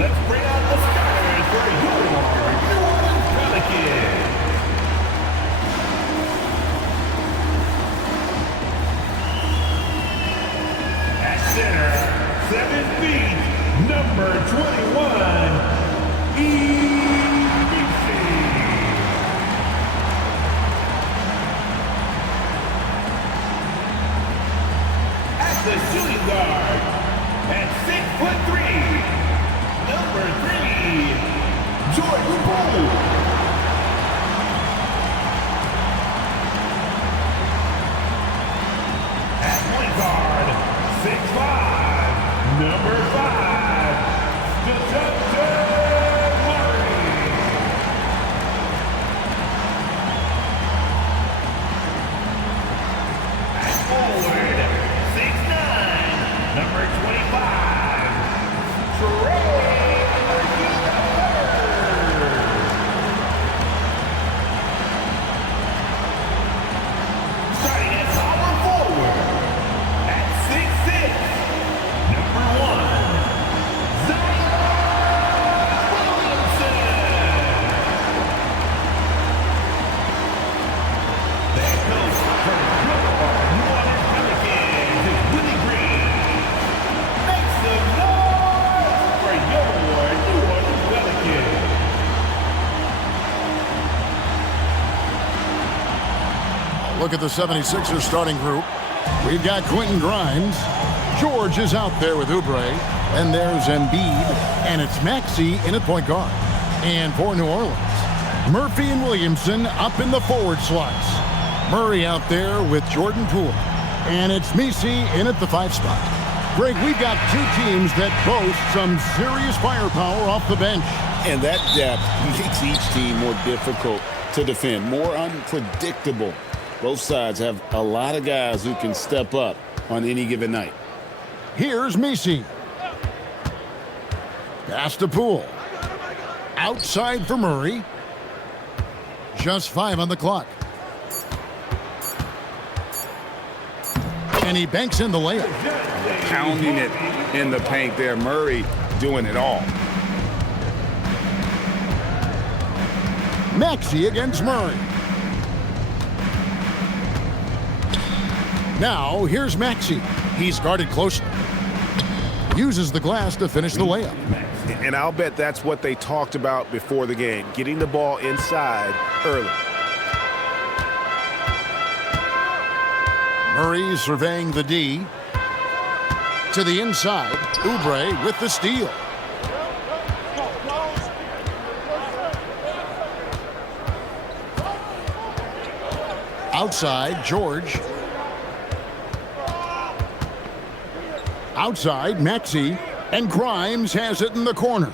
Let's bring out the starters for your New Orleans Pelicans. At center, 7 feet, number 21, the shooting guard at 6'3", number 3, Jordan Poole. At point guard, 6'5", number 5, Dejounte Murray. At forward, number 25, Trey starting at power forward at 6'6", number 1, Zion Williamson. The head coach for your New Orleans Pelicans is Willie Green. Make some noise for your New Orleans Pelicans. Look at the 76ers starting group. We've got Quentin Grimes. George is out there with Oubre. And there's Embiid. And it's Maxey in at point guard. And for New Orleans, Murphy and Williamson up in the forward slots. Murray out there with Jordan Poole. And it's Messi in at the 5 spot. Greg, we've got two teams that boast some serious firepower off the bench. And that depth makes each team more difficult to defend, more unpredictable. Both sides have a lot of guys who can step up on any given night. Here's Messi. Pass to Poole. Outside for Murray. Just 5 on the clock. And he banks in the layup. Pounding it in the paint there. Murray doing it all. Maxey against Murray. Now, here's Maxey. He's guarded closely. Uses the glass to finish the layup. And I'll bet that's what they talked about before the game, getting the ball inside early. Murray surveying the D. To the inside, Oubre with the steal. Outside, George. Outside, Maxey. And Grimes has it in the corner.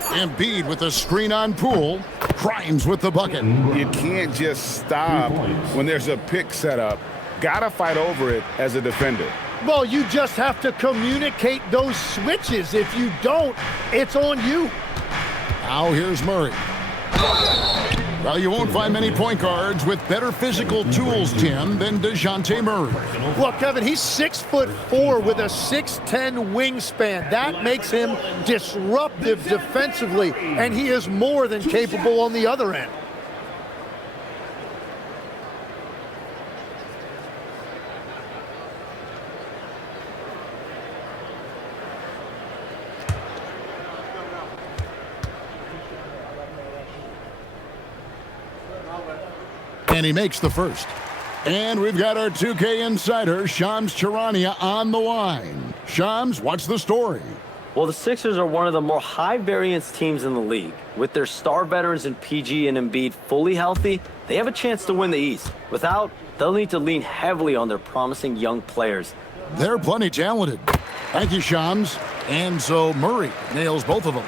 Embiid with a screen on Poole. Grimes with the bucket. You can't just stop when there's a pick set up. Gotta fight over it as a defender. Well, you just have to communicate those switches. If you don't, it's on you. Now here's Murray. Well, you won't find many point guards with better physical tools, Tim, than Dejounte Murray. Well, Kevin, he's 6'4" with a 6'10" wingspan. That makes him disruptive defensively, and he is more than capable on the other end. And he makes the first. And we've got our 2K insider, Shams Charania, on the line. Shams, what's the story? Well, the Sixers are one of the more high-variance teams in the league. With their star veterans in PG and Embiid fully healthy, they have a chance to win the East. Without, they'll need to lean heavily on their promising young players. They're plenty talented. Thank you, Shams. And so Murray nails both of them.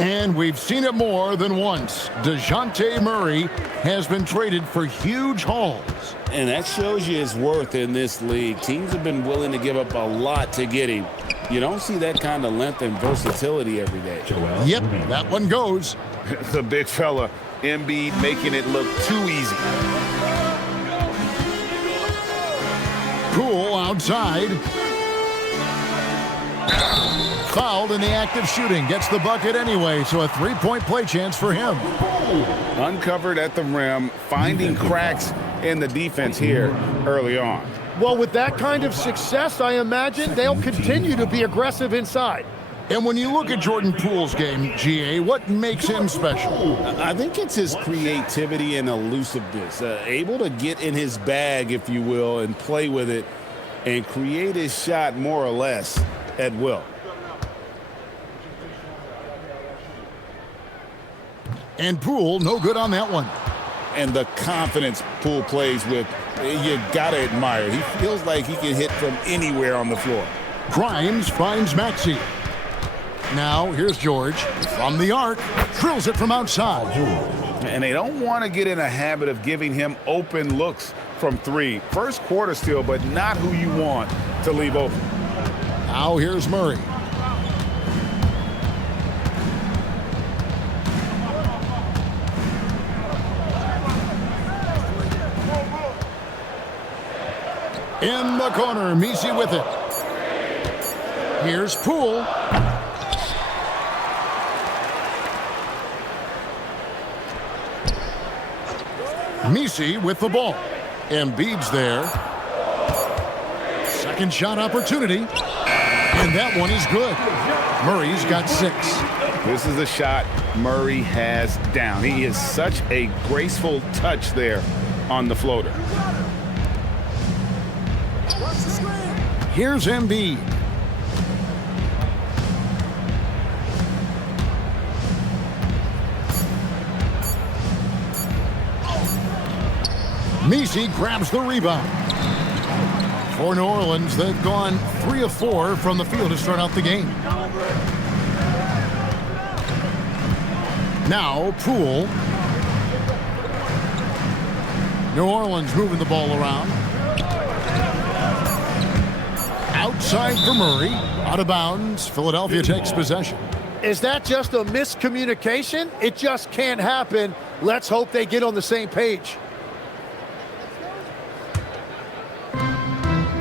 And we've seen it more than once. Dejounte Murray has been traded for huge hauls. And that shows you his worth in this league. Teams have been willing to give up a lot to get him. You don't see that kind of length and versatility every day. Yep, that one goes. The big fella, Embiid, making it look too easy. Poole outside. Fouled in the act of shooting. Gets the bucket anyway, so a three-point play chance for him. Uncovered at the rim, finding cracks in the defense here early on. Well, with that kind of success, I imagine they'll continue to be aggressive inside. And when you look at Jordan Poole's game, GA, what makes him special? I think it's his creativity and elusiveness, able to get in his bag, if you will, and play with it and create his shot more or less at will. And Poole, no good on that one. And the confidence Poole plays with, you got to admire it. He feels like he can hit from anywhere on the floor. Grimes finds Maxey. Now, here's George from the arc, drills it from outside. And they don't want to get in a habit of giving him open looks from three. First quarter still, but not who you want to leave open. Now, here's Murray. In the corner, Messi with it. Here's Poole. Messi with the ball. Embiid's there. Second shot opportunity. And that one is good. Murray's got 6. This is a shot Murray has down. He is such a graceful touch there on the floater. Here's Embiid. Messi grabs the rebound. For New Orleans, they've gone 3 of 4 from the field to start out the game. Now, Poole. New Orleans moving the ball around. Outside for Murray. Out of bounds. Philadelphia takes possession. Is that just a miscommunication? It just can't happen. Let's hope they get on the same page.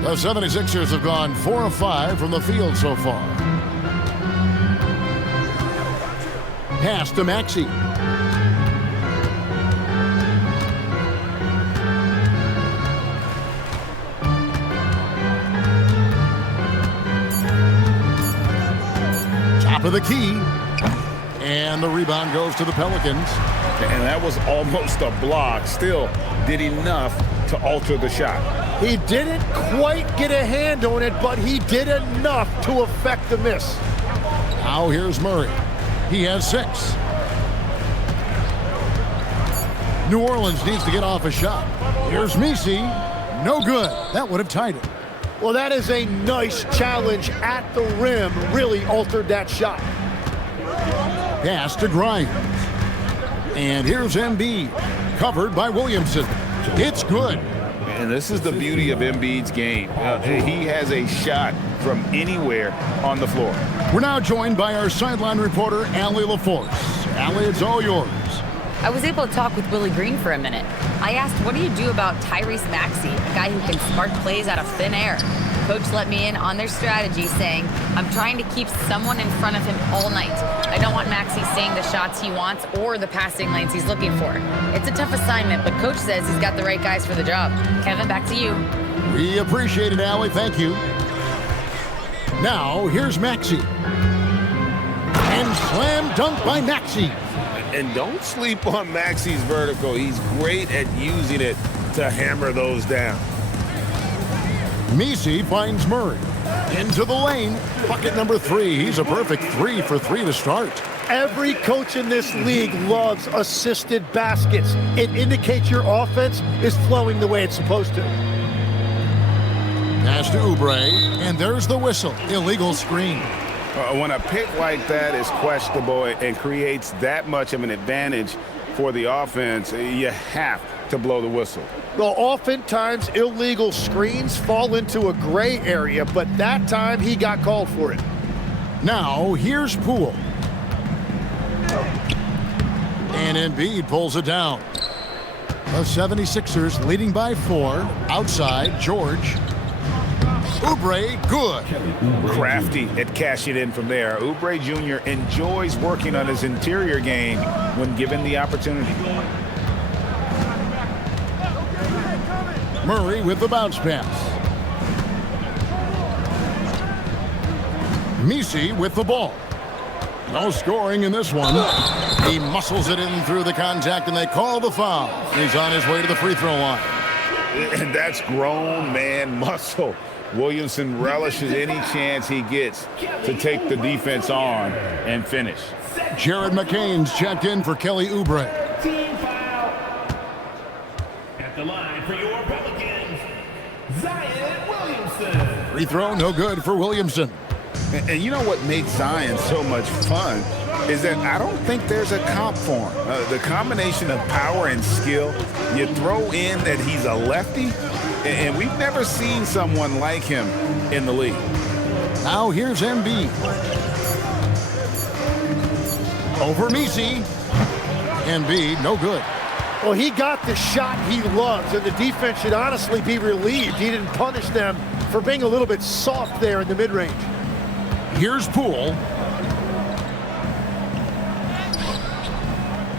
The 76ers have gone 4 of 5 from the field so far. Pass to Maxey. Top of the key. And the rebound goes to the Pelicans. And that was almost a block. Still did enough to alter the shot. He didn't quite get a hand on it, but he did enough to affect the miss. Now here's Murray. He has 6. New Orleans needs to get off a shot. Here's Messi. No good. That would have tied it. Well, that is a nice challenge at the rim. Really altered that shot. Pass to Grimes. And here's Embiid. Covered by Williamson. It's good. And this is the beauty of Embiid's game. He has a shot from anywhere on the floor. We're now joined by our sideline reporter, Allie LaForce. Allie, it's all yours. I was able to talk with Willie Green for a minute. I asked, what do you do about Tyrese Maxey, a guy who can spark plays out of thin air? Coach let me in on their strategy, saying, I'm trying to keep someone in front of him all night. I don't want Maxey seeing the shots he wants or the passing lanes he's looking for. It's a tough assignment, but Coach says he's got the right guys for the job. Kevin, back to you. We appreciate it, Allie. Thank you. Now, here's Maxey. And slam dunk by Maxey. And don't sleep on Maxey's vertical. He's great at using it to hammer those down. Messi finds Murray. Into the lane. Bucket number 3. He's a perfect 3 for 3 to start. Every coach in this league loves assisted baskets. It indicates your offense is flowing the way it's supposed to. Pass to Oubre. And there's the whistle. Illegal screen. When a pick like that is questionable and creates that much of an advantage for the offense, you have to blow the whistle. Well, oftentimes illegal screens fall into a gray area, but that time he got called for it. Now, here's Poole. And Embiid pulls it down. The 76ers leading by 4. Outside, George. Oubre, good. Crafty at cashing in from there. Oubre Jr. enjoys working on his interior game when given the opportunity. Murray with the bounce pass. Messi with the ball. No scoring in this one. He muscles it in through the contact, and they call the foul. He's on his way to the free throw line. And that's grown man muscle. Williamson relishes any chance he gets to take the defense on and finish. Jared McCain's checked in for Kelly Oubre. Team foul. At the line for your Pelicans, Zion Williamson. Free throw, no good for Williamson. And you know what makes Zion so much fun is that I don't think there's a comp for him. The combination of power and skill, you throw in that he's a lefty, and we've never seen someone like him in the league. Now here's Embiid. Over Messi. Embiid, no good. Well, he got the shot he loves, and the defense should honestly be relieved he didn't punish them for being a little bit soft there in the mid-range. Here's Poole.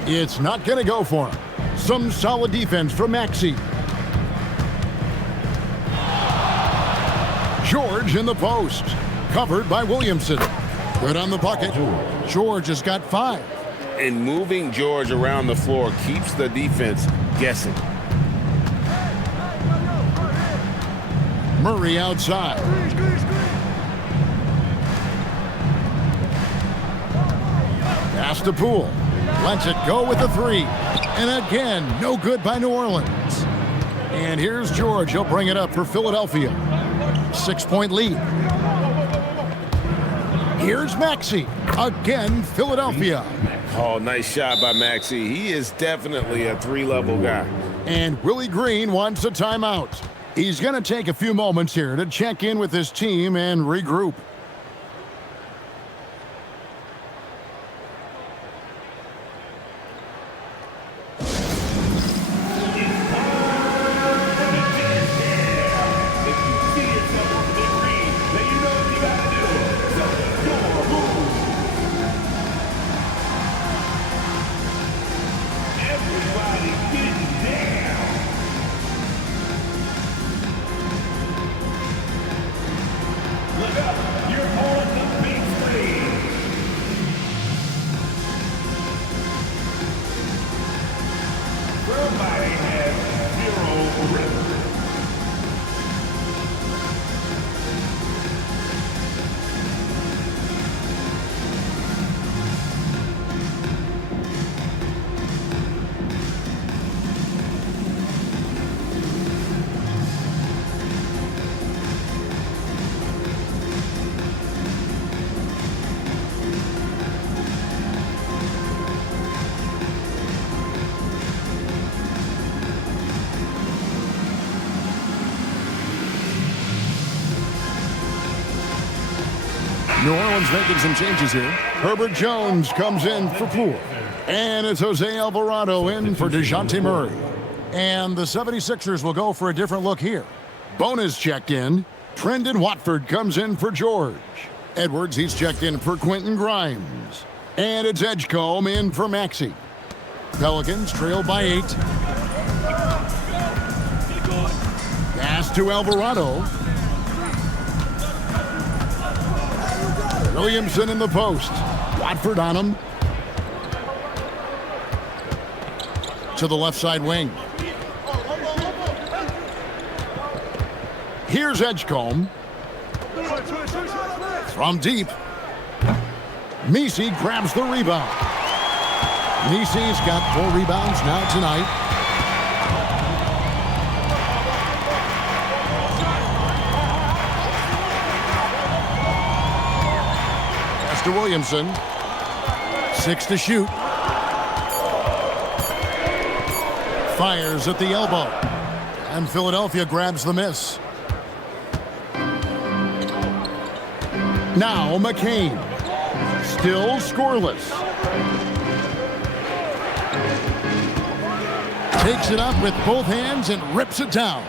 It's not going to go for him. Some solid defense from Maxey. George in the post. Covered by Williamson. Good on the bucket. George has got 5. And moving George around the floor keeps the defense guessing. Murray outside. Pass to Poole. Lets it go with the 3. And again, no good by New Orleans. And here's George. He'll bring it up for Philadelphia. 6-point lead. Here's Maxey. Again, Philadelphia. Oh, nice shot by Maxey. He is definitely a 3-level guy. And Willie Green wants a timeout. He's going to take a few moments here to check in with his team and regroup. New Orleans making some changes here. Herbert Jones comes in for Poole. And it's Jose Alvarado in for DeJounte Murray. And the 76ers will go for a different look here. Bonus checked in. Trendon Watford comes in for George. Edwards, he's checked in for Quentin Grimes. And it's Edgecombe in for Maxey. Pelicans trail by 8. Pass to Alvarado. Williamson in the post. Watford on him. To the left side wing. Here's Edgecombe. From deep. Messi grabs the rebound. Messi's got 4 rebounds now tonight. Pass to Williamson. 6 to shoot. Fires at the elbow. And Philadelphia grabs the miss. Now McCain. Still scoreless. Takes it up with both hands and rips it down.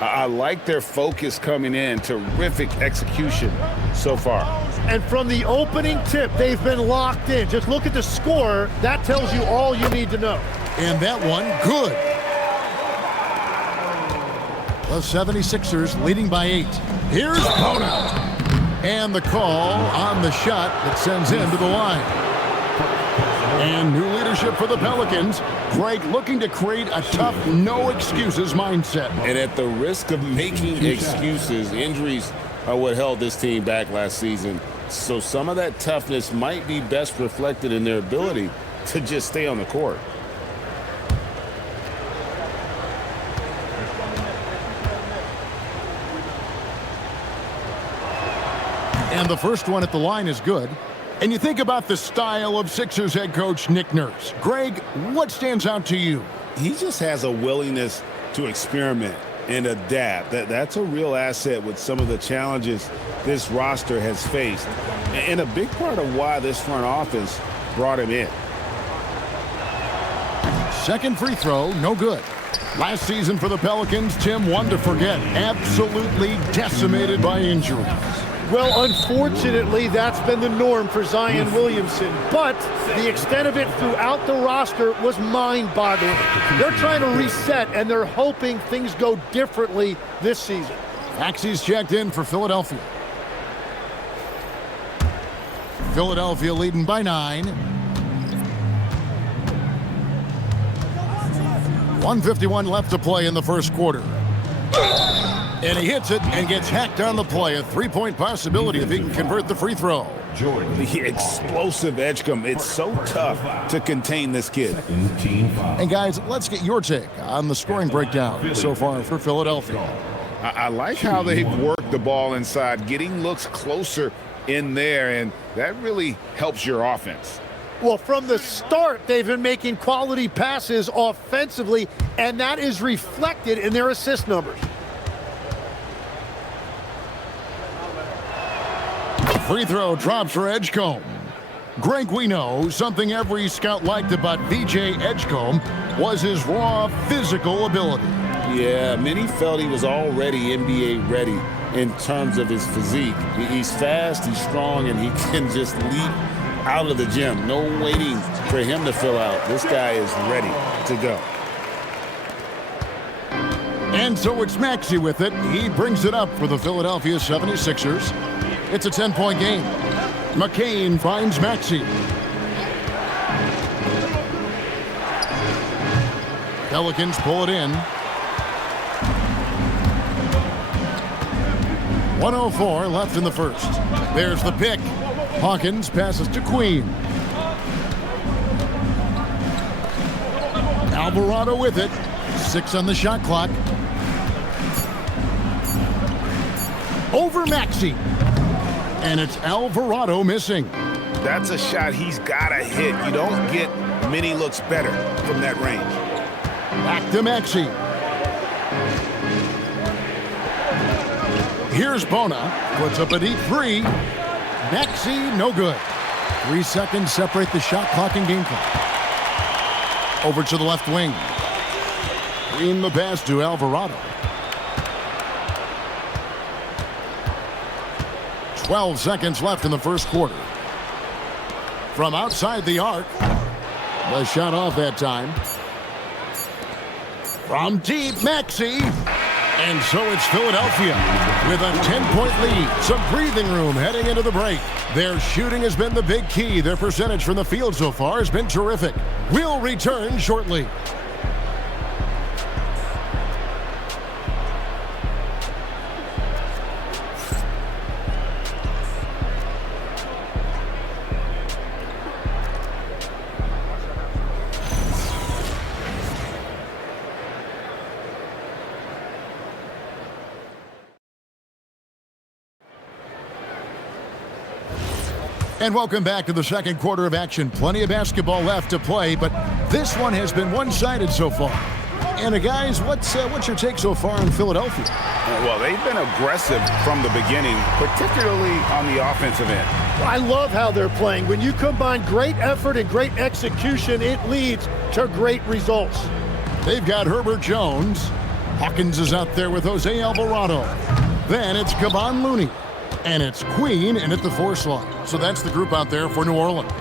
I like their focus coming in. Terrific execution so far. And from the opening tip, they've been locked in. Just look at the score. That tells you all you need to know. And that one, good. The 76ers leading by 8. Here's Bona. And the call on the shot that sends him to the line. And new leadership for the Pelicans. Greg looking to create a tough, no-excuses mindset. And at the risk of making excuses, injuries are what held this team back last season. So some of that toughness might be best reflected in their ability to just stay on the court. And the first one at the line is good. And you think about the style of Sixers head coach Nick Nurse. Greg, what stands out to you? He just has a willingness to experiment and adapt. That's a real asset with some of the challenges this roster has faced. And a big part of why this front office brought him in. Second free throw, no good. Last season for the Pelicans, Tim, one to forget. Absolutely decimated by injuries. Well, unfortunately, that's been the norm for Zion Williamson. But the extent of it throughout the roster was mind-boggling. They're trying to reset, and they're hoping things go differently this season. Maxey's checked in for Philadelphia. Philadelphia leading by 9. 1:51 left to play in the first quarter. And he hits it and gets hacked on the play. A three-point possibility if he can convert the free throw. The explosive Edgecombe. It's so tough to contain this kid. And guys, let's get your take on the scoring breakdown so far for Philadelphia. I like how they've worked the ball inside, getting looks closer in there, and that really helps your offense. Well, from the start, they've been making quality passes offensively, and that is reflected in their assist numbers. Free throw drops for Edgecombe. Greg, we know something every scout liked about VJ Edgecombe was his raw physical ability. Yeah, many felt he was already NBA ready in terms of his physique. He's fast, he's strong, and he can just leap out of the gym. No waiting for him to fill out. This guy is ready to go. And so it's Maxey with it. He brings it up for the Philadelphia 76ers. It's a 10-point game. McCain finds Maxey. Pelicans pull it in. 1:04 left in the first. There's the pick. Hawkins passes to Queen. Alvarado with it. 6 on the shot clock. Over Maxey. And it's Alvarado missing. That's a shot he's got to hit. You don't get many looks better from that range. Back to Maxey. Here's Bona. Puts up a deep 3. Maxey, no good. 3 seconds separate the shot clock and game clock. Over to the left wing. Green the pass to Alvarado. 12 seconds left in the first quarter. From outside the arc. The shot off that time. From deep, Maxey. And so it's Philadelphia with a 10-point lead. Some breathing room heading into the break. Their shooting has been the big key. Their percentage from the field so far has been terrific. We'll return shortly. And welcome back to the second quarter of action. Plenty of basketball left to play, but this one has been one-sided so far. And guys, what's your take so far on Philadelphia? Well, they've been aggressive from the beginning, particularly on the offensive end. I love how they're playing. When you combine great effort and great execution, it leads to great results. They've got Herbert Jones. Hawkins is out there with Jose Alvarado. Then it's Kevon Looney. And it's Queen in at the 4 slot. So that's the group out there for New Orleans.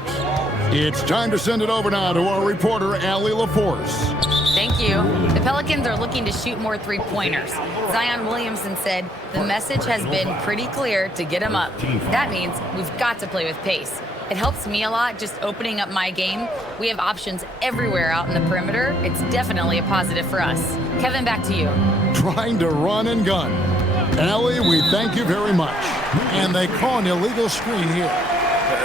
It's time to send it over now to our reporter, Allie LaForce. Thank you. The Pelicans are looking to shoot more three-pointers. Zion Williamson said the message has been pretty clear to get him up. That means we've got to play with pace. It helps me a lot just opening up my game. We have options everywhere out in the perimeter. It's definitely a positive for us. Kevin, back to you. Trying to run and gun. Allie, we thank you very much. And they call an illegal screen here.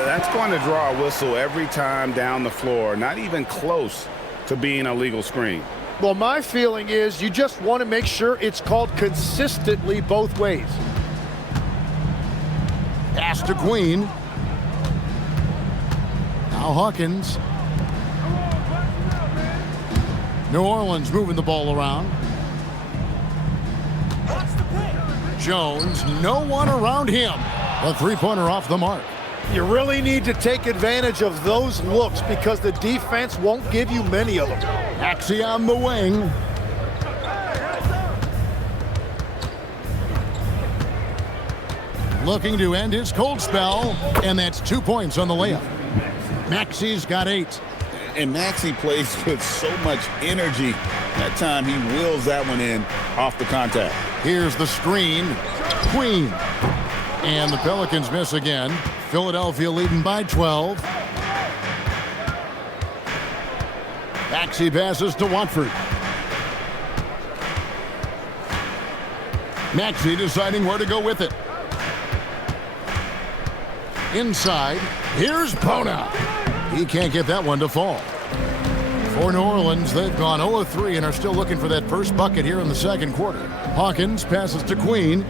That's going to draw a whistle every time down the floor. Not even close to being a legal screen. Well, my feeling is you just want to make sure it's called consistently both ways. Pass to Queen. Now Hawkins. New Orleans moving the ball around. Jones, no one around him. A three-pointer off the mark. You really need to take advantage of those looks because the defense won't give you many of them. Maxey on the wing. Looking to end his cold spell, and that's 2 points on the layup. Maxey's got 8. And Maxey plays with so much energy. That time he wheels that one in off the contact. Here's the screen. Queen. And the Pelicans miss again. Philadelphia leading by 12. Maxey passes to Watford. Maxey deciding where to go with it. Inside. Here's Bona. He can't get that one to fall. For New Orleans, they've gone 0 of 3 and are still looking for that first bucket here in the second quarter. Hawkins passes to Queen.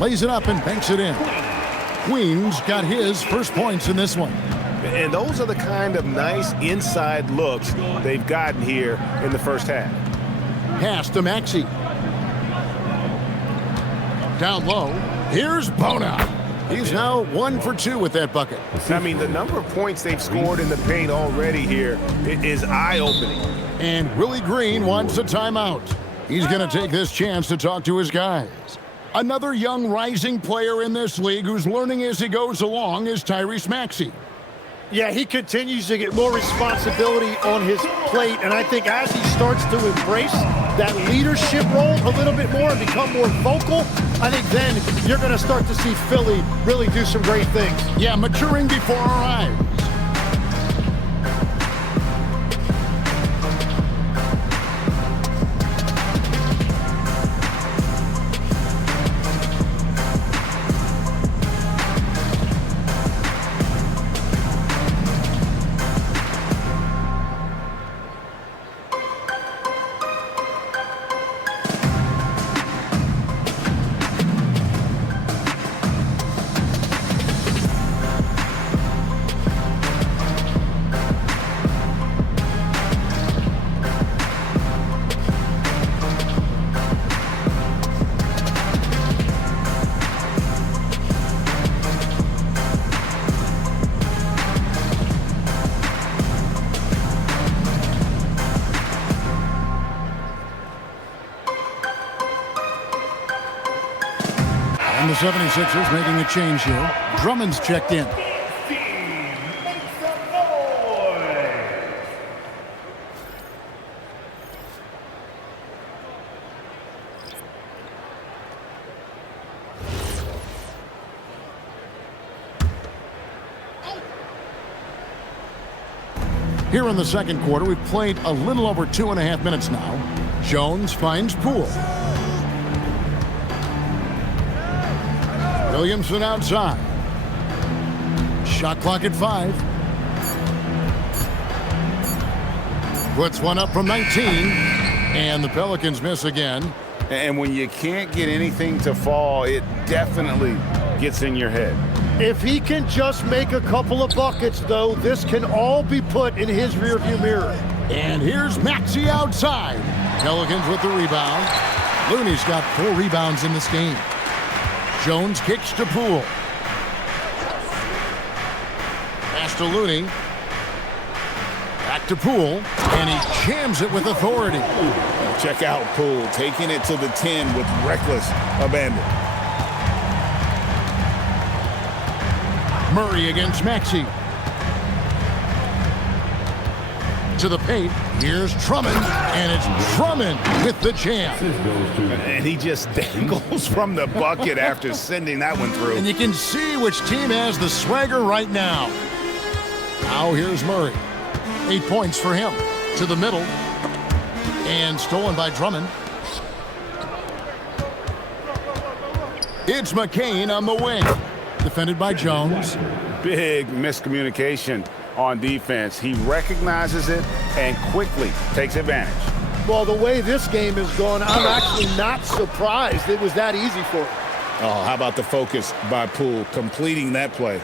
Lays it up and banks it in. Queen's got his first points in this one. And those are the kind of nice inside looks they've gotten here in the first half. Pass to Maxey. Down low. Here's Bona. He's now 1 for 2 with that bucket. I mean, the number of points they've scored in the paint already here is eye-opening. And Willie Green wants a timeout. He's going to take this chance to talk to his guys. Another young rising player in this league who's learning as he goes along is Tyrese Maxey. Yeah, he continues to get more responsibility on his plate, and I think as he starts to embrace that leadership role a little bit more and become more vocal, I think then you're going to start to see Philly really do some great things. Yeah, maturing before our eyes. And the 76ers making a change here. Drummond's checked in. Here in the second quarter, we've played a little over 2.5 minutes now. Jones finds Poole. Williamson outside. Shot clock at 5. Puts one up from 19. And the Pelicans miss again. And when you can't get anything to fall, it definitely gets in your head. If he can just make a couple of buckets, though, this can all be put in his rearview mirror. And here's Maxey outside. Pelicans with the rebound. Looney's got 4 rebounds in this game. Jones kicks to Poole. Pass to Looney. Back to Poole, and he jams it with authority. Check out Poole taking it to the 10 with reckless abandon. Murray against Maxey. To the paint. Here's Drummond, and it's Drummond with the jam. And he just dangles from the bucket after sending that one through. And you can see which team has the swagger right now. Now here's Murray. 8 points for him. To the middle. And stolen by Drummond. It's McCain on the wing. Defended by Jones. Big miscommunication on defense. He recognizes it and quickly takes advantage. Well, the way this game has gone, I'm actually not surprised it was that easy for him. Oh, how about the focus by Poole completing that play?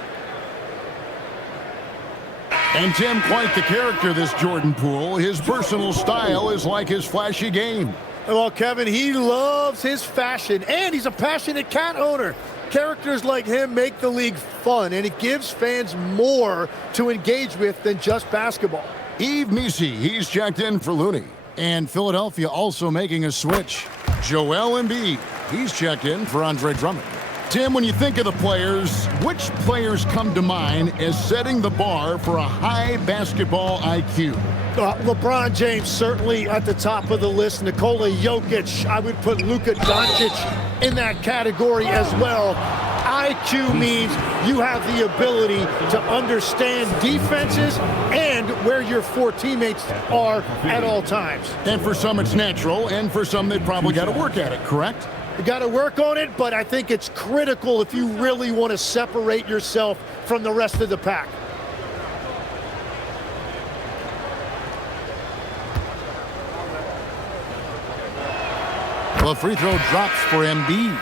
And Tim, quite the character, this Jordan Poole. His personal style is like his flashy game. Well, Kevin, he loves his fashion, and he's a passionate cat owner. Characters like him make the league fun, and it gives fans more to engage with than just basketball. Yves Missi, he's checked in for Looney. And Philadelphia also making a switch. Joel Embiid, he's checked in for Andre Drummond. Tim, when you think of the players, which players come to mind as setting the bar for a high basketball IQ? LeBron James certainly at the top of the list. Nikola Jokic, I would put Luka Doncic in that category as well. IQ means you have the ability to understand defenses and where your four teammates are at all times. And for some it's natural, and for some they probably got to work at it, correct? You got to work on it, but I think it's critical if you really want to separate yourself from the rest of the pack. The free throw drops for Embiid.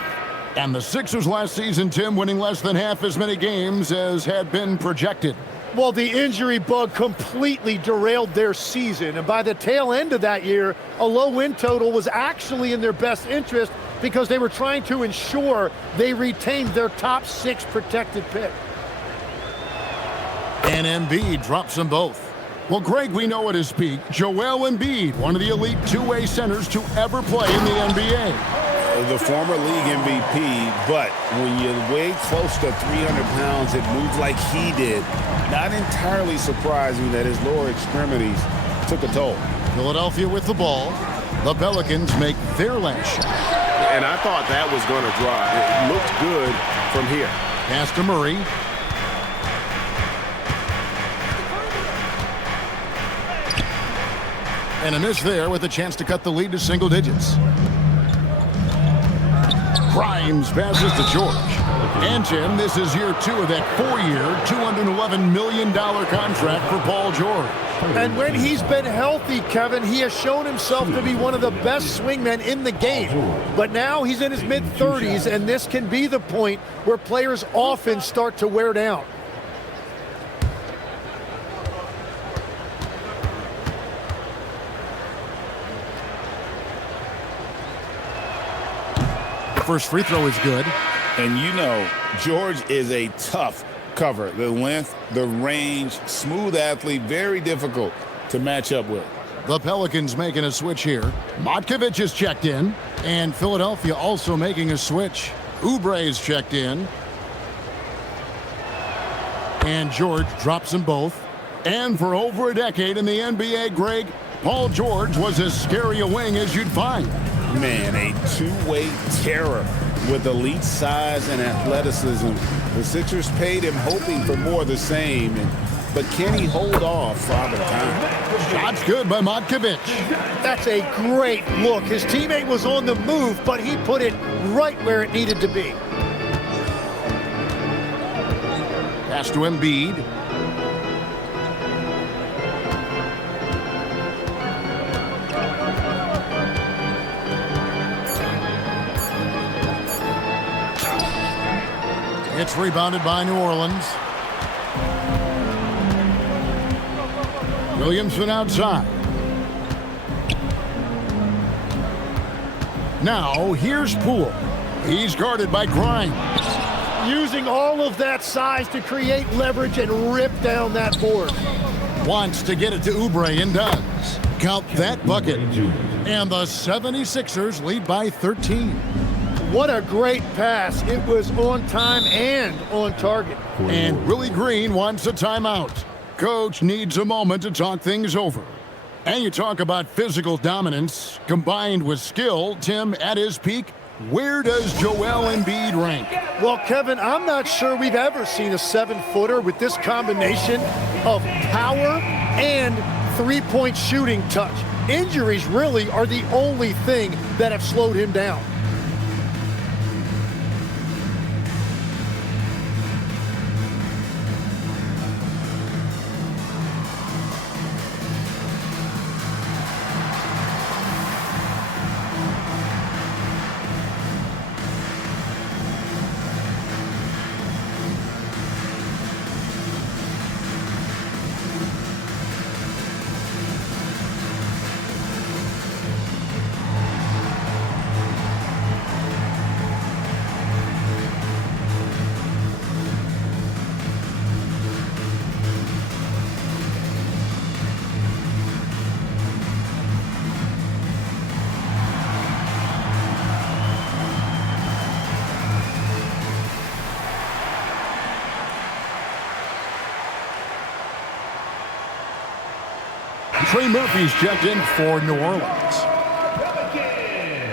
And the Sixers last season, Tim, winning less than half as many games as had been projected. Well, the injury bug completely derailed their season. And by the tail end of that year, a low win total was actually in their best interest because they were trying to ensure they retained their top 6 protected pick. And Embiid drops them both. Well, Greg, we know at his peak, Joel Embiid, one of the elite two-way centers to ever play in the NBA. The former league MVP, but when you weigh close to 300 pounds, it moves like he did. Not entirely surprising that his lower extremities took a toll. Philadelphia with the ball. The Pelicans make their last shot. And I thought that was going to drive. It looked good from here. Pass to Murray. And a miss there with a chance to cut the lead to single digits. Grimes passes to George. And Tim, this is year 2 of that 4-year, $211 million contract for Paul George. And when he's been healthy, Kevin, he has shown himself to be one of the best swingmen in the game. But now he's in his mid-30s, and this can be the point where players often start to wear down. First free throw is good. And you know, George is a tough cover. The length, the range, smooth athlete, very difficult to match up with. The Pelicans making a switch here. Matkovic is checked in. And Philadelphia also making a switch. Oubre is checked in. And George drops them both. And for over a decade in the NBA, Greg, Paul George was as scary a wing as you'd find. Man, a two-way terror with elite size and athleticism. The Sixers paid him hoping for more of the same, but can he hold off Father Time? Shot's good by Matkovic. That's a great look. His teammate was on the move, but he put it right where it needed to be. Pass to Embiid. It's rebounded by New Orleans. Williamson outside. Now, here's Poole. He's guarded by Grimes. using all of that size to create leverage and rip down that board. Wants to get it to Oubre and does. Count that bucket. And the 76ers lead by 13. What a great pass. It was on time and on target. And Willie Green wants a timeout. Coach needs a moment to talk things over. And you talk about physical dominance combined with skill. Tim, at his peak, where does Joel Embiid rank? Well, Kevin, I'm not sure we've ever seen a 7-footer with this combination of power and three-point shooting touch. Injuries really are the only thing that have slowed him down. Trey Murphy's checked in for New Orleans. Pelicans,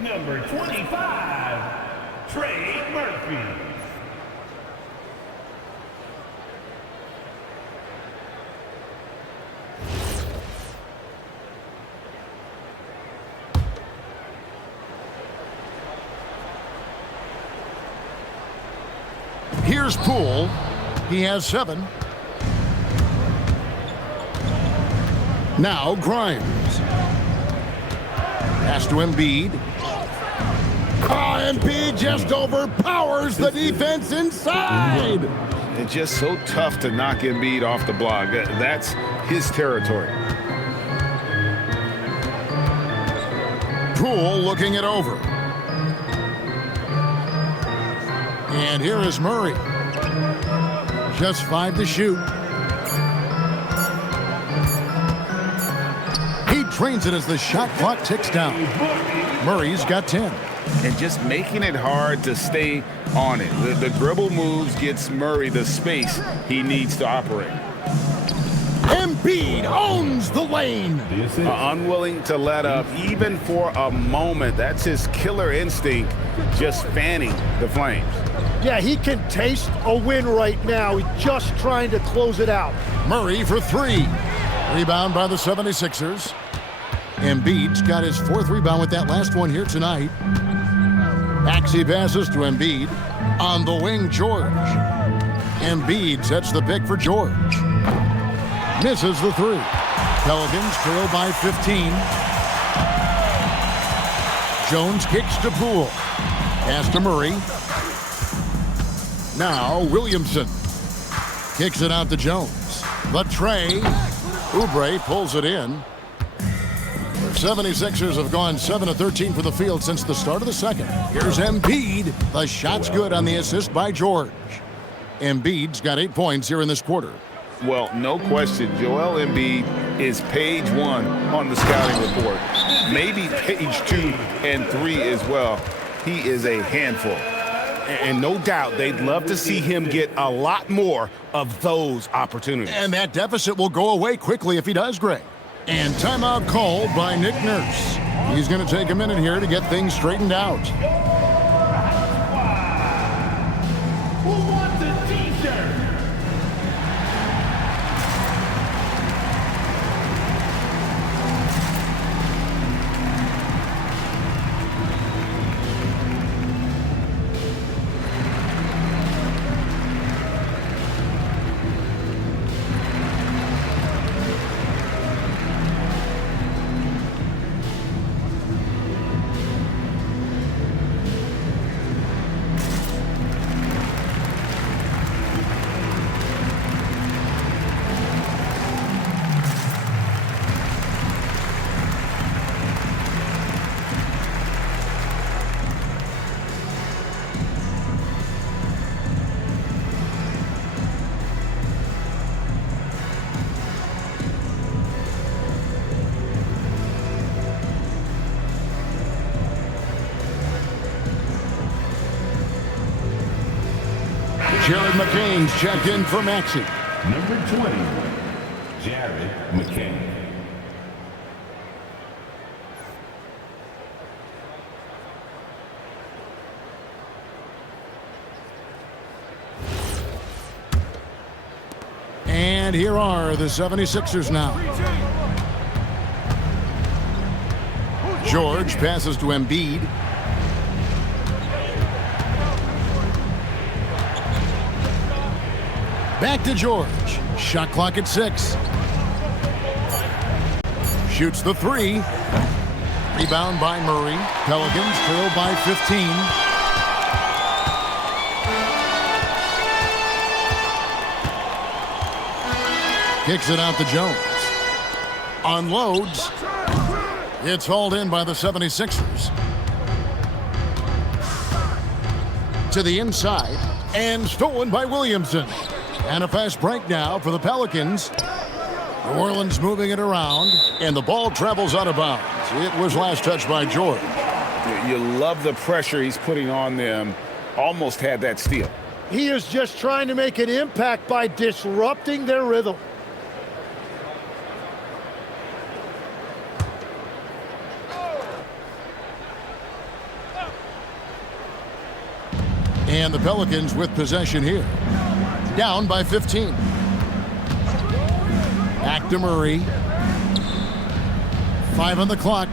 number 25, Trey Murphy. Here's Poole. He has 7. Now Grimes. Pass to Embiid. Embiid just overpowers the defense inside. It's just so tough to knock Embiid off the block. That's his territory. Poole looking it over. And here is Murray. Just 5 to shoot. He drains it as the shot clock ticks down. Murray's got 10. And just making it hard to stay on it. The dribble moves gets Murray the space he needs to operate. Embiid owns the lane. Unwilling to let up even for a moment. That's his killer instinct, just fanning the flames. Yeah, he can taste a win right now. He's just trying to close it out. Murray for 3. Rebound by the 76ers. Embiid's got his 4th rebound with that last one here tonight. Maxey passes to Embiid. On the wing, George. Embiid sets the pick for George. Misses the 3. Pelicans trail by 15. Jones kicks to Poole. Pass to Murray. Now Williamson. Kicks it out to Jones. The tray. Oubre pulls it in. The 76ers have gone 7 of 13 for the field since the start of the second. Here's Embiid. The shot's good on the assist by George. Embiid's got 8 points here in this quarter. Well, no question, Joel Embiid is page 1 on the scouting report. Maybe page 2 and 3 as well. He is a handful. And no doubt they'd love to see him get a lot more of those opportunities. And that deficit will go away quickly if he does, Greg. And timeout called by Nick Nurse. He's going to take a minute here to get things straightened out. Who wants a t-shirt? McCain's checked in for Maxey. Number 20, Jared McCain. And here are the 76ers now. George passes to Embiid. Back to George. Shot clock at 6. Shoots the 3. Rebound by Murray. Pelicans trail by 15. Kicks it out to Jones. Unloads. It's hauled in by the 76ers. To the inside. And stolen by Williamson. And a fast break now for the Pelicans. New Orleans moving it around. And the ball travels out of bounds. It was last touched by George. You love the pressure he's putting on them. Almost had that steal. He is just trying to make an impact by disrupting their rhythm. And the Pelicans with possession here. Down by 15. Back to Murray. 5 on the clock.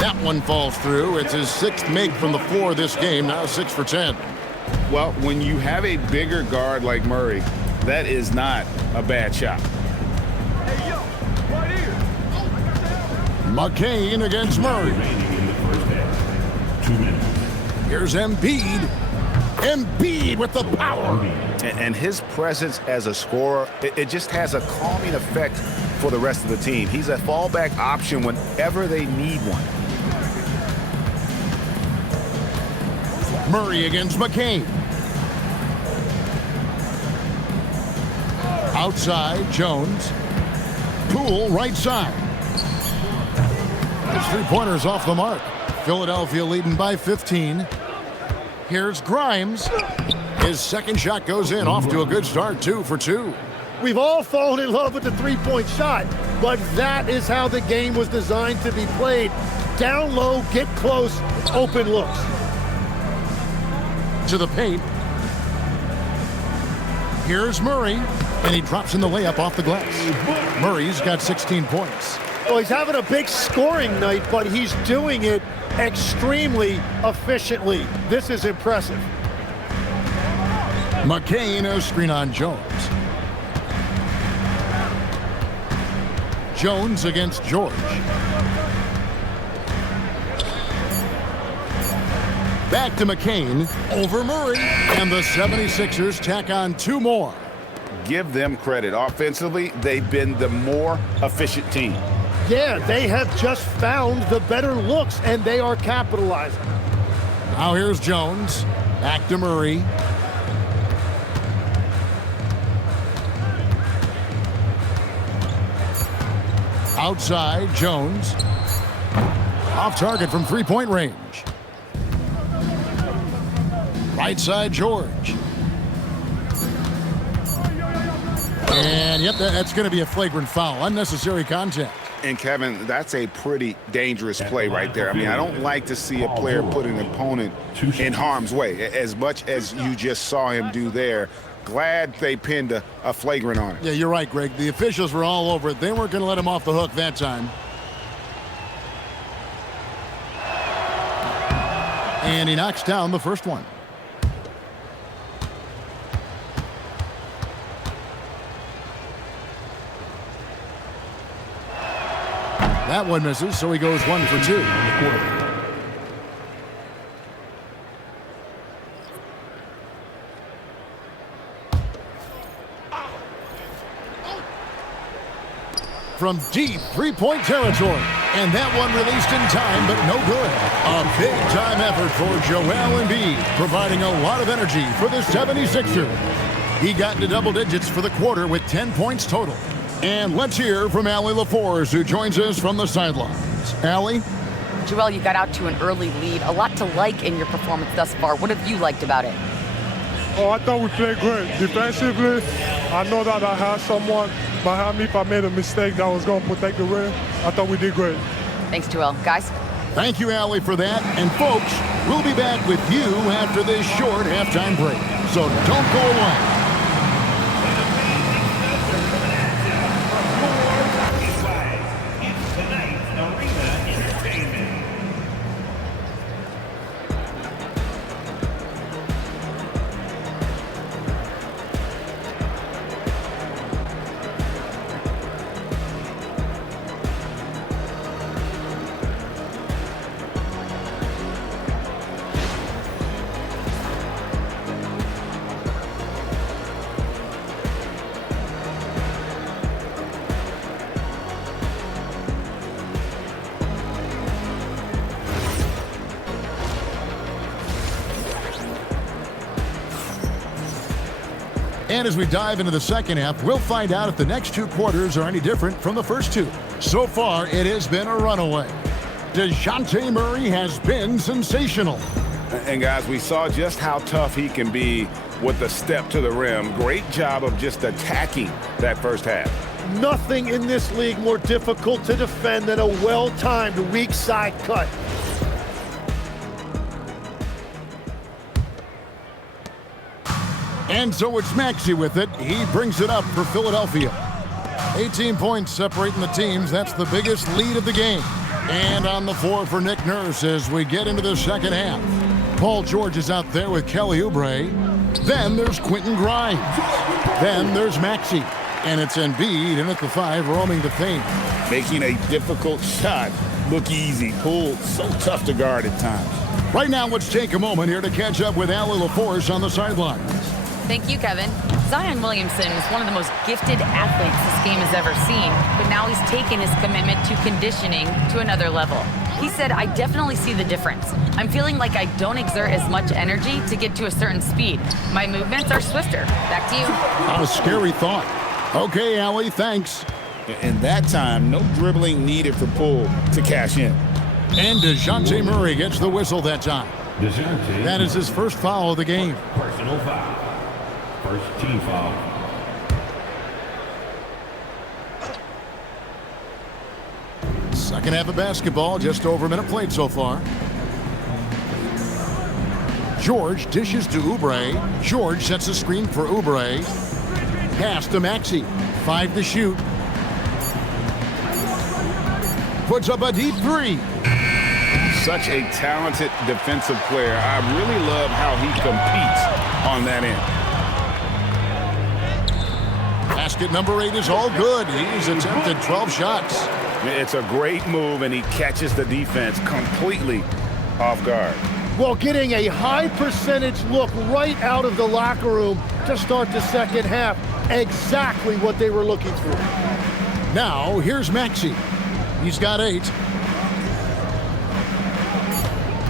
That one falls through. It's his 6th make from the floor this game. Now 6 for 10. Well, when you have a bigger guard like Murray, that is not a bad shot. McCain against Murray. Remaining in the first half. 2 minutes. Here's Embiid. Embiid with the power. And his presence as a scorer, it just has a calming effect for the rest of the team. He's a fallback option whenever they need one. Murray against McCain. Outside, Jones. Poole, right side. His three-pointers off the mark. Philadelphia leading by 15. Here's Grimes. His second shot goes in, off to a good start, 2 for 2. We've all fallen in love with the three-point shot, but that is how the game was designed to be played. Down low, get close, open looks. To the paint. Here's Murray, and he drops in the layup off the glass. Murray's got 16 points. Well, he's having a big scoring night, but he's doing it extremely efficiently. This is impressive. McCain, a screen on Jones. Jones against George. Back to McCain, over Murray, and the 76ers tack on 2 more. Give them credit. Offensively, they've been the more efficient team. Yeah, they have just found the better looks, and they are capitalizing. Now here's Jones. Back to Murray. Outside, Jones. Off target from three-point range. Right side, George. And, yep, that's going to be a flagrant foul. Unnecessary contact. And, Kevin, that's a pretty dangerous play right there. I mean, I don't like to see a player put an opponent in harm's way, as much as you just saw him do there. Glad they pinned a flagrant on it. Yeah, you're right, Greg. The officials were all over it. They weren't going to let him off the hook that time. And he knocks down the first one. That one misses, so he goes 1 for 2. From deep three-point territory. And that one released in time, but no good. A big-time effort for Joel Embiid, providing a lot of energy for the 76ers. He got into double digits for the quarter with 10 points total. And let's hear from Allie LaForce, who joins us from the sidelines. Allie? Joel, you got out to an early lead. A lot to like in your performance thus far. What have you liked about it? Oh, I thought we played great. Defensively, I know that I had someone behind me if I made a mistake that was going to protect the rim. I thought we did great. Thanks, Joel. Guys? Thank you, Allie, for that. And folks, we'll be back with you after this short halftime break. So don't go away. It's tonight's Arena Entertainment. And as we dive into the second half, we'll find out if the next two quarters are any different from the first two. So far, it has been a runaway. DeJounte Murray has been sensational. And guys, we saw just how tough he can be with the step to the rim. Great job of just attacking that first half. Nothing in this league more difficult to defend than a well-timed weak side cut. And so it's Maxey with it. He brings it up for Philadelphia. 18 points separating the teams. That's the biggest lead of the game. And on the floor for Nick Nurse as we get into the second half. Paul George is out there with Kelly Oubre. Then there's Quentin Grimes. Then there's Maxey. And it's Embiid in at the 5, roaming the paint. Making a difficult shot look easy. Pulled so tough to guard at times. Right now, let's take a moment here to catch up with Allie LaForce on the sidelines. Thank you, Kevin. Zion Williamson is one of the most gifted athletes this game has ever seen, but now he's taken his commitment to conditioning to another level. He said, I definitely see the difference. I'm feeling like I don't exert as much energy to get to a certain speed. My movements are swifter. Back to you. Not a scary thought. Okay, Allie, thanks. And that time, no dribbling needed for Poole to cash in. And DeJounte Murray gets the whistle that time. DeJounte. That is his first foul of the game. Personal foul. First team foul. Second half of basketball, just over a minute played so far. George dishes to Oubre. George sets a screen for Oubre. Pass to Maxey. 5 to shoot. Puts up a deep 3. Such a talented defensive player. I really love how he competes on that end. Basket number 8 is all good. He's attempted 12 shots. It's a great move, and he catches the defense completely off guard. Well, getting a high percentage look right out of the locker room to start the second half. Exactly what they were looking for. Now, here's Maxey. He's got 8.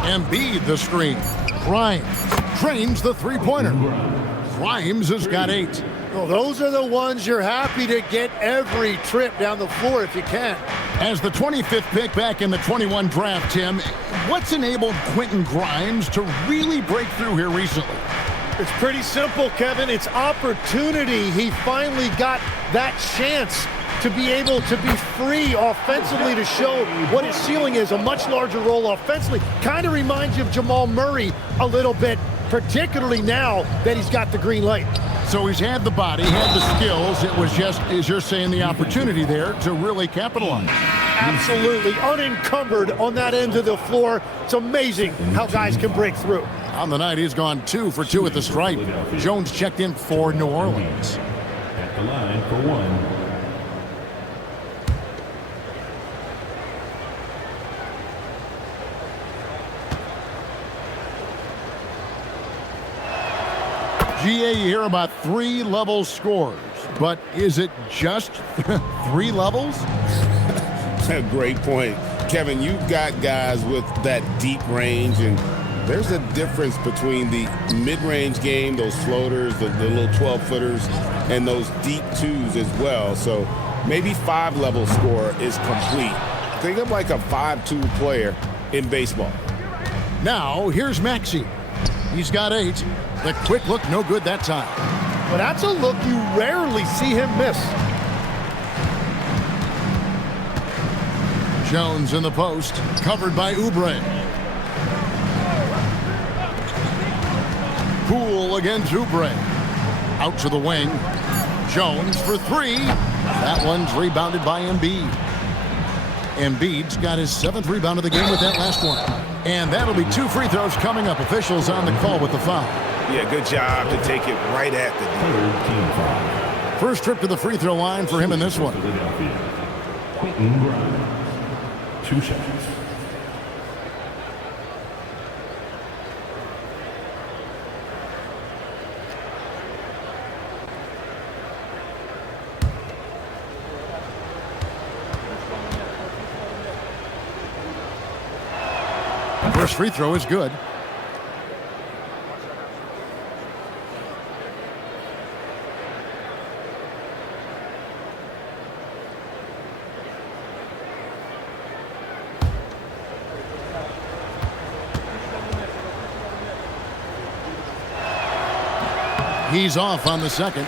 Embiid the screen. Grimes drains the three-pointer. Grimes has got 8. Well, those are the ones you're happy to get every trip down the floor if you can. As the 25th pick back in the 21 draft, Tim, what's enabled Quentin Grimes to really break through here recently? It's pretty simple, Kevin. It's opportunity. He finally got that chance to be able to be free offensively to show what his ceiling is, a much larger role offensively. Kind of reminds you of Jamal Murray a little bit, particularly now that he's got the green light. So he's had the body, had the skills. It was just, as you're saying, the opportunity there to really capitalize. Absolutely unencumbered on that end of the floor. It's amazing how guys can break through. On the night, he's gone 2 for 2 at the stripe. Jones checked in for New Orleans. At the line for 1. GA, you hear about 3-level scores, but is it just 3 levels? Great point. Kevin, you've got guys with that deep range, and there's a difference between the mid-range game, those floaters, the little 12-footers, and those deep 2s as well. So maybe 5-level score is complete. Think of like a 5-2 player in baseball. Now, here's Maxey. He's got 8. The quick look, no good that time. Well, that's a look you rarely see him miss. Jones in the post, covered by Oubre. Poole against Oubre. Out to the wing. Jones for three. That one's rebounded by Embiid. Embiid's got his 7th rebound of the game with that last one. And that'll be 2 free throws coming up. Officials on the call with the foul. Yeah, good job to take it right at the D. First trip to the free throw line for him in this one. 2 seconds. First free throw is good. He's off on the second.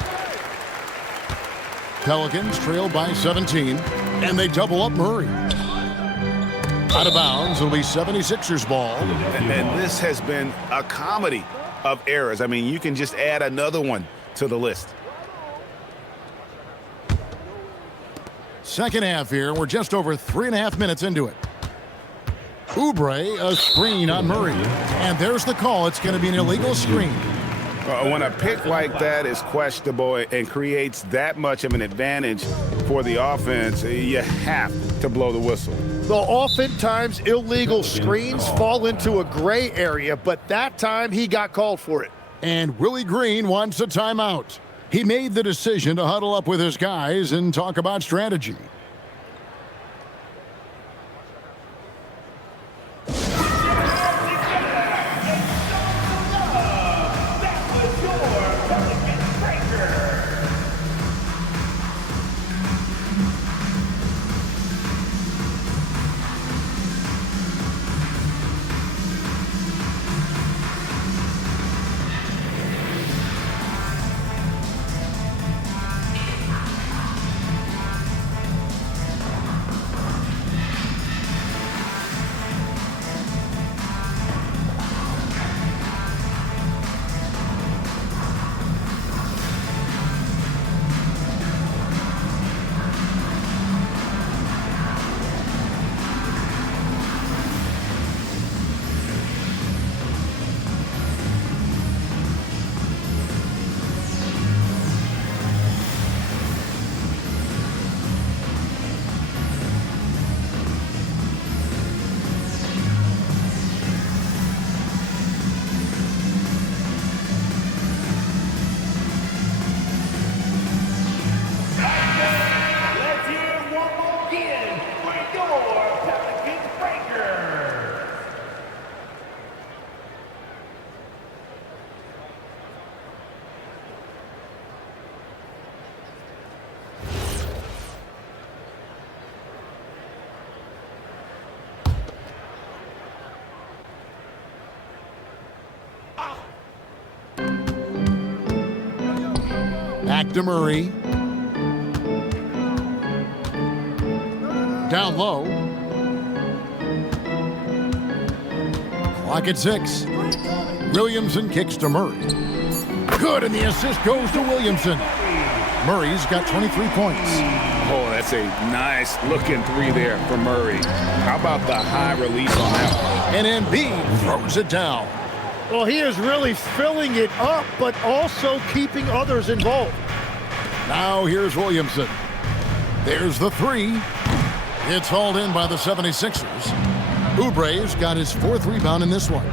Pelicans trail by 17, and they double up Murray. Out of bounds, it'll be 76ers ball. And this has been a comedy of errors. I mean, you can just add another one to the list. Second half here. We're just over 3.5 minutes into it. Oubre, a screen on Murray. And there's the call. It's going to be an illegal screen. When a pick like that is questionable and creates that much of an advantage for the offense, you have to blow the whistle. The oftentimes illegal screens fall into a gray area, but that time he got called for it. And Willie Green wants a timeout. He made the decision to huddle up with his guys and talk about strategy. Back to Murray. Down low. Clock at 6. Williamson kicks to Murray. Good, and the assist goes to Williamson. Murray's got 23 points. Oh, that's a nice looking three there for Murray. How about the high release on that one? And Embiid throws it down. Well, he is really filling it up, but also keeping others involved. Now here's Williamson. There's the three. It's hauled in by the 76ers. Oubre's got his 4th rebound in this one.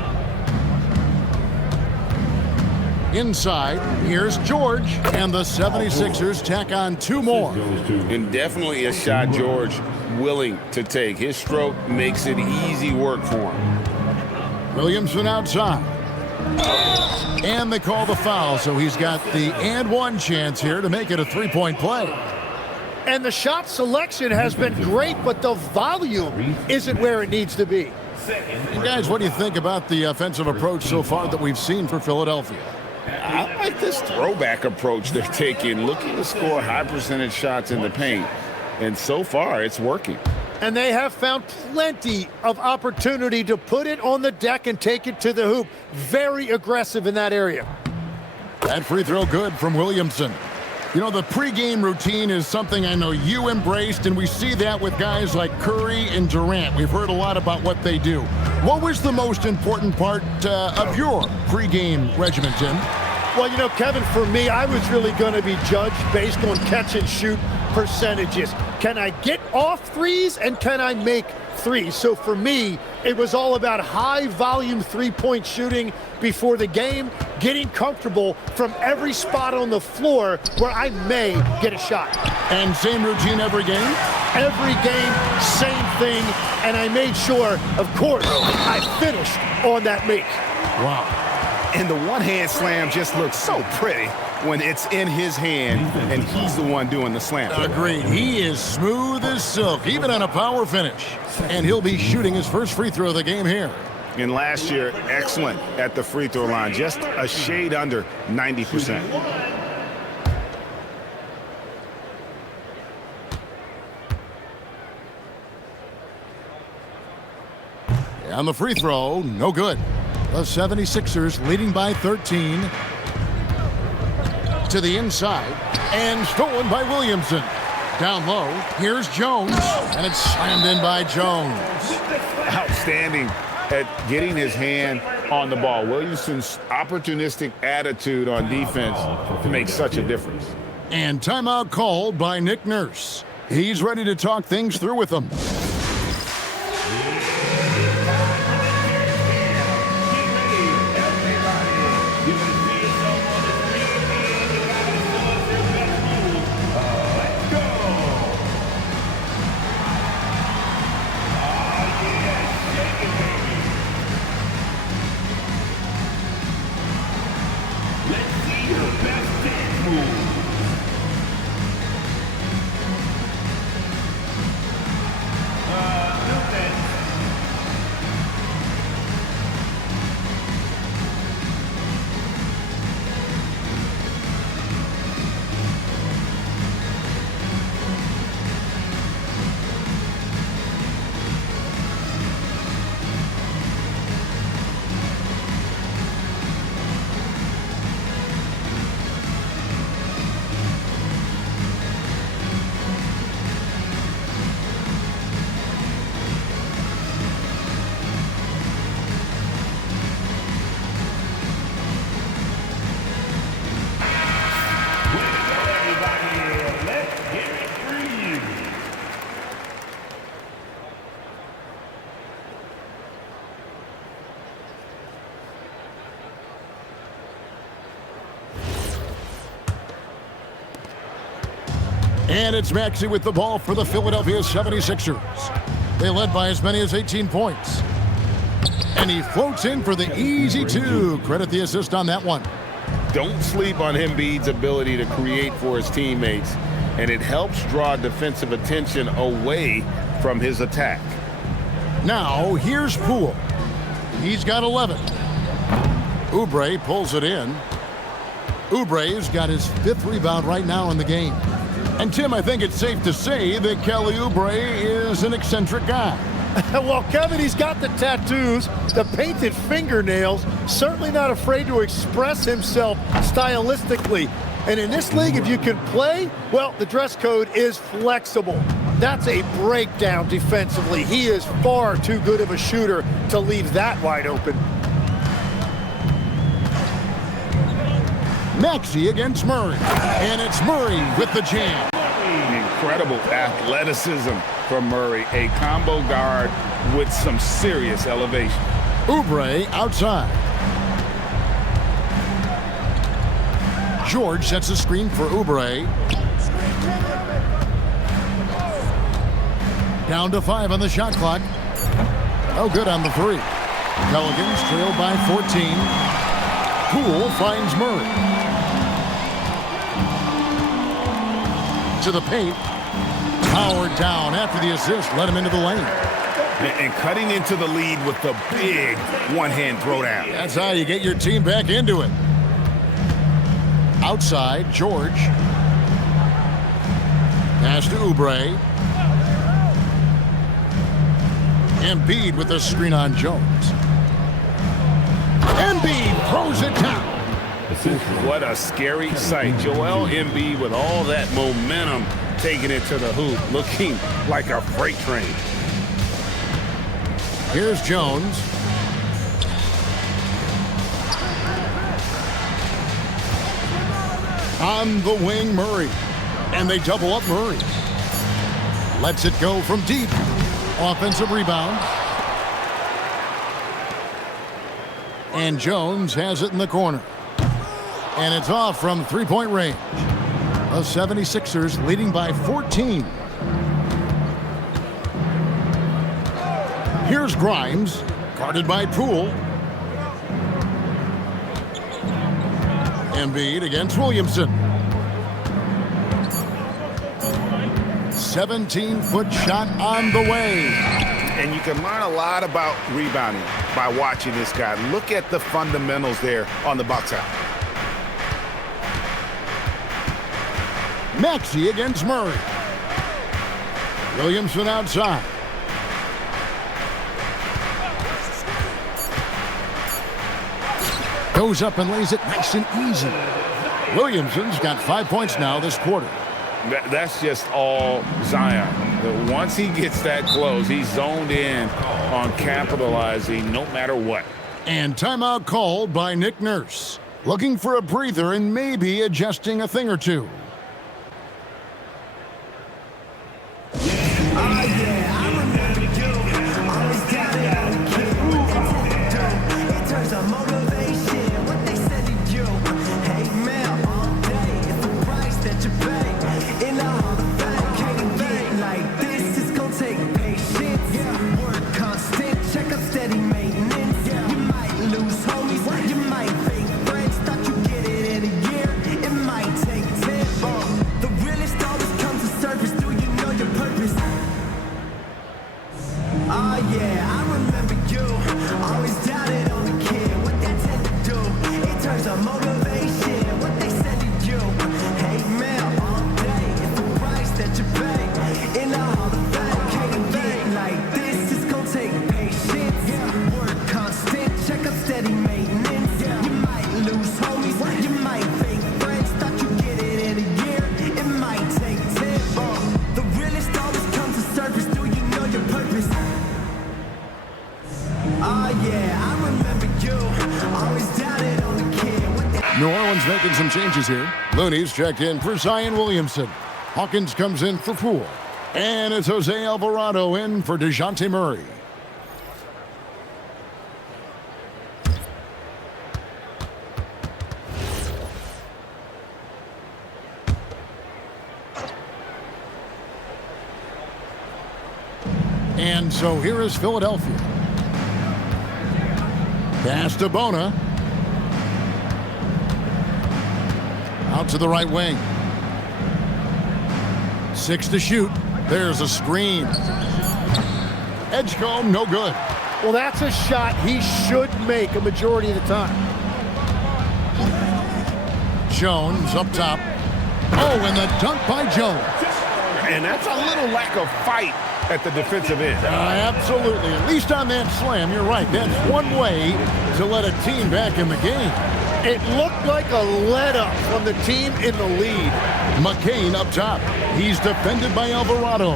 Inside, here's George, and the 76ers tack on 2 more. And definitely a shot George willing to take. His stroke makes it easy work for him. Williamson outside. And they call the foul, so he's got the and one chance here to make it a 3-point play. And the shot selection has been great, but the volume isn't where it needs to be. And guys, what do you think about the offensive approach so far that we've seen for Philadelphia? I like this throwback approach they're taking, looking to score high percentage shots in the paint. And so far, it's working. And they have found plenty of opportunity to put it on the deck and take it to the hoop. Very aggressive in that area. That free throw good from Williamson. You know, the pregame routine is something I know you embraced, and we see that with guys like Curry and Durant. We've heard a lot about what they do. What was the most important part of your pregame regimen, Tim? Well, you know, Kevin, for me, I was really going to be judged based on catch and shoot percentages. Can I get off threes and can I make threes? So for me, it was all about high volume three-point shooting before the game, getting comfortable from every spot on the floor where I may get a shot. And same routine every game? Every game, same thing, and I made sure, of course, I finished on that make. Wow. And the one-hand slam just looks so pretty when it's in his hand and he's the one doing the slam. Agreed. He is smooth as silk, even on a power finish. And he'll be shooting his first free throw of the game here. And last year, excellent at the free throw line, just a shade under 90%. On the free throw, no good. The 76ers leading by 13. To the inside, and stolen by Williamson. Down low, here's Jones, and it's slammed in by Jones. Outstanding at getting his hand on the ball. Williamson's opportunistic attitude on defense makes such a difference. And timeout called by Nick Nurse. He's ready to talk things through with them. And it's Maxey with the ball for the Philadelphia 76ers. They led by as many as 18 points. And he floats in for the easy two. Credit the assist on that one. Don't sleep on Embiid's ability to create for his teammates, and it helps draw defensive attention away from his attack. Now, here's Poole. He's got 11. Oubre pulls it in. Oubre's got his 5th rebound right now in the game. And, Tim, I think it's safe to say that Kelly Oubre is an eccentric guy. Well, Kevin, he's got the tattoos, the painted fingernails, certainly not afraid to express himself stylistically. And in this league, if you can play, well, the dress code is flexible. That's a breakdown defensively. He is far too good of a shooter to leave that wide open. Maxey against Murray. And it's Murray with the jam. Incredible athleticism from Murray. A combo guard with some serious elevation. Oubre outside. George sets a screen for Oubre. Down to 5 on the shot clock. Oh, good on the 3. Pelicans trailed by 14. Poole finds Murray. To the paint. Powered down after the assist. Let him into the lane. And cutting into the lead with the big one-hand throwdown. That's how you get your team back into it. Outside, George. Pass to Oubre. Embiid with the screen on Jones. Embiid throws it down. What a scary sight. Joel Embiid with all that momentum taking it to the hoop, looking like a freight train. Here's Jones. On the wing, Murray. And they double up Murray. Lets it go from deep. Offensive rebound. And Jones has it in the corner. And it's off from three-point range. The 76ers leading by 14. Here's Grimes, guarded by Poole. Embiid against Williamson. 17-foot shot on the way. And you can learn a lot about rebounding by watching this guy. Look at the fundamentals there on the box out. Maxey against Murray. Williamson outside. Goes up and lays it nice and easy. Williamson's got 5 points now this quarter. That's just all Zion. Once he gets that close, he's zoned in on capitalizing no matter what. And timeout called by Nick Nurse. Looking for a breather and maybe adjusting a thing or two. New Orleans making some changes here. Looney's checked in for Zion Williamson. Hawkins comes in for Poole. And it's Jose Alvarado in for DeJounte Murray. And so here is Philadelphia. Pass to Bona. Out to the right wing. 6 to shoot. There's a screen. Edgecombe, no good. Well, that's a shot he should make a majority of the time. Jones up top. Oh, and the dunk by Jones. And that's a little lack of fight at the defensive end. Absolutely. At least on that slam, you're right. That's one way to let a team back in the game. It looked like a let-up from the team in the lead. McCain up top. He's defended by Alvarado.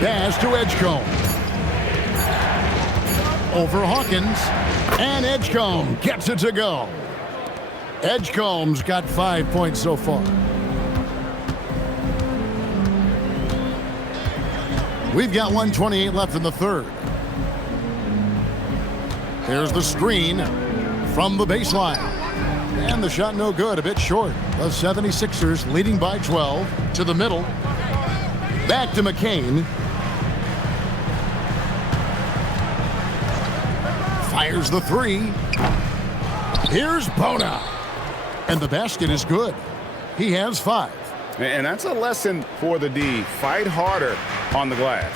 Pass to Edgecombe. Over Hawkins. And Edgecombe gets it to go. Edgecombe's got 5 points so far. We've got 1:28 left in the third. Here's the screen from the baseline. And the shot no good, a bit short. The 76ers leading by 12 to the middle. Back to McCain. Fires the three. Here's Bona. And the basket is good. He has 5. And that's a lesson for the D. Fight harder on the glass.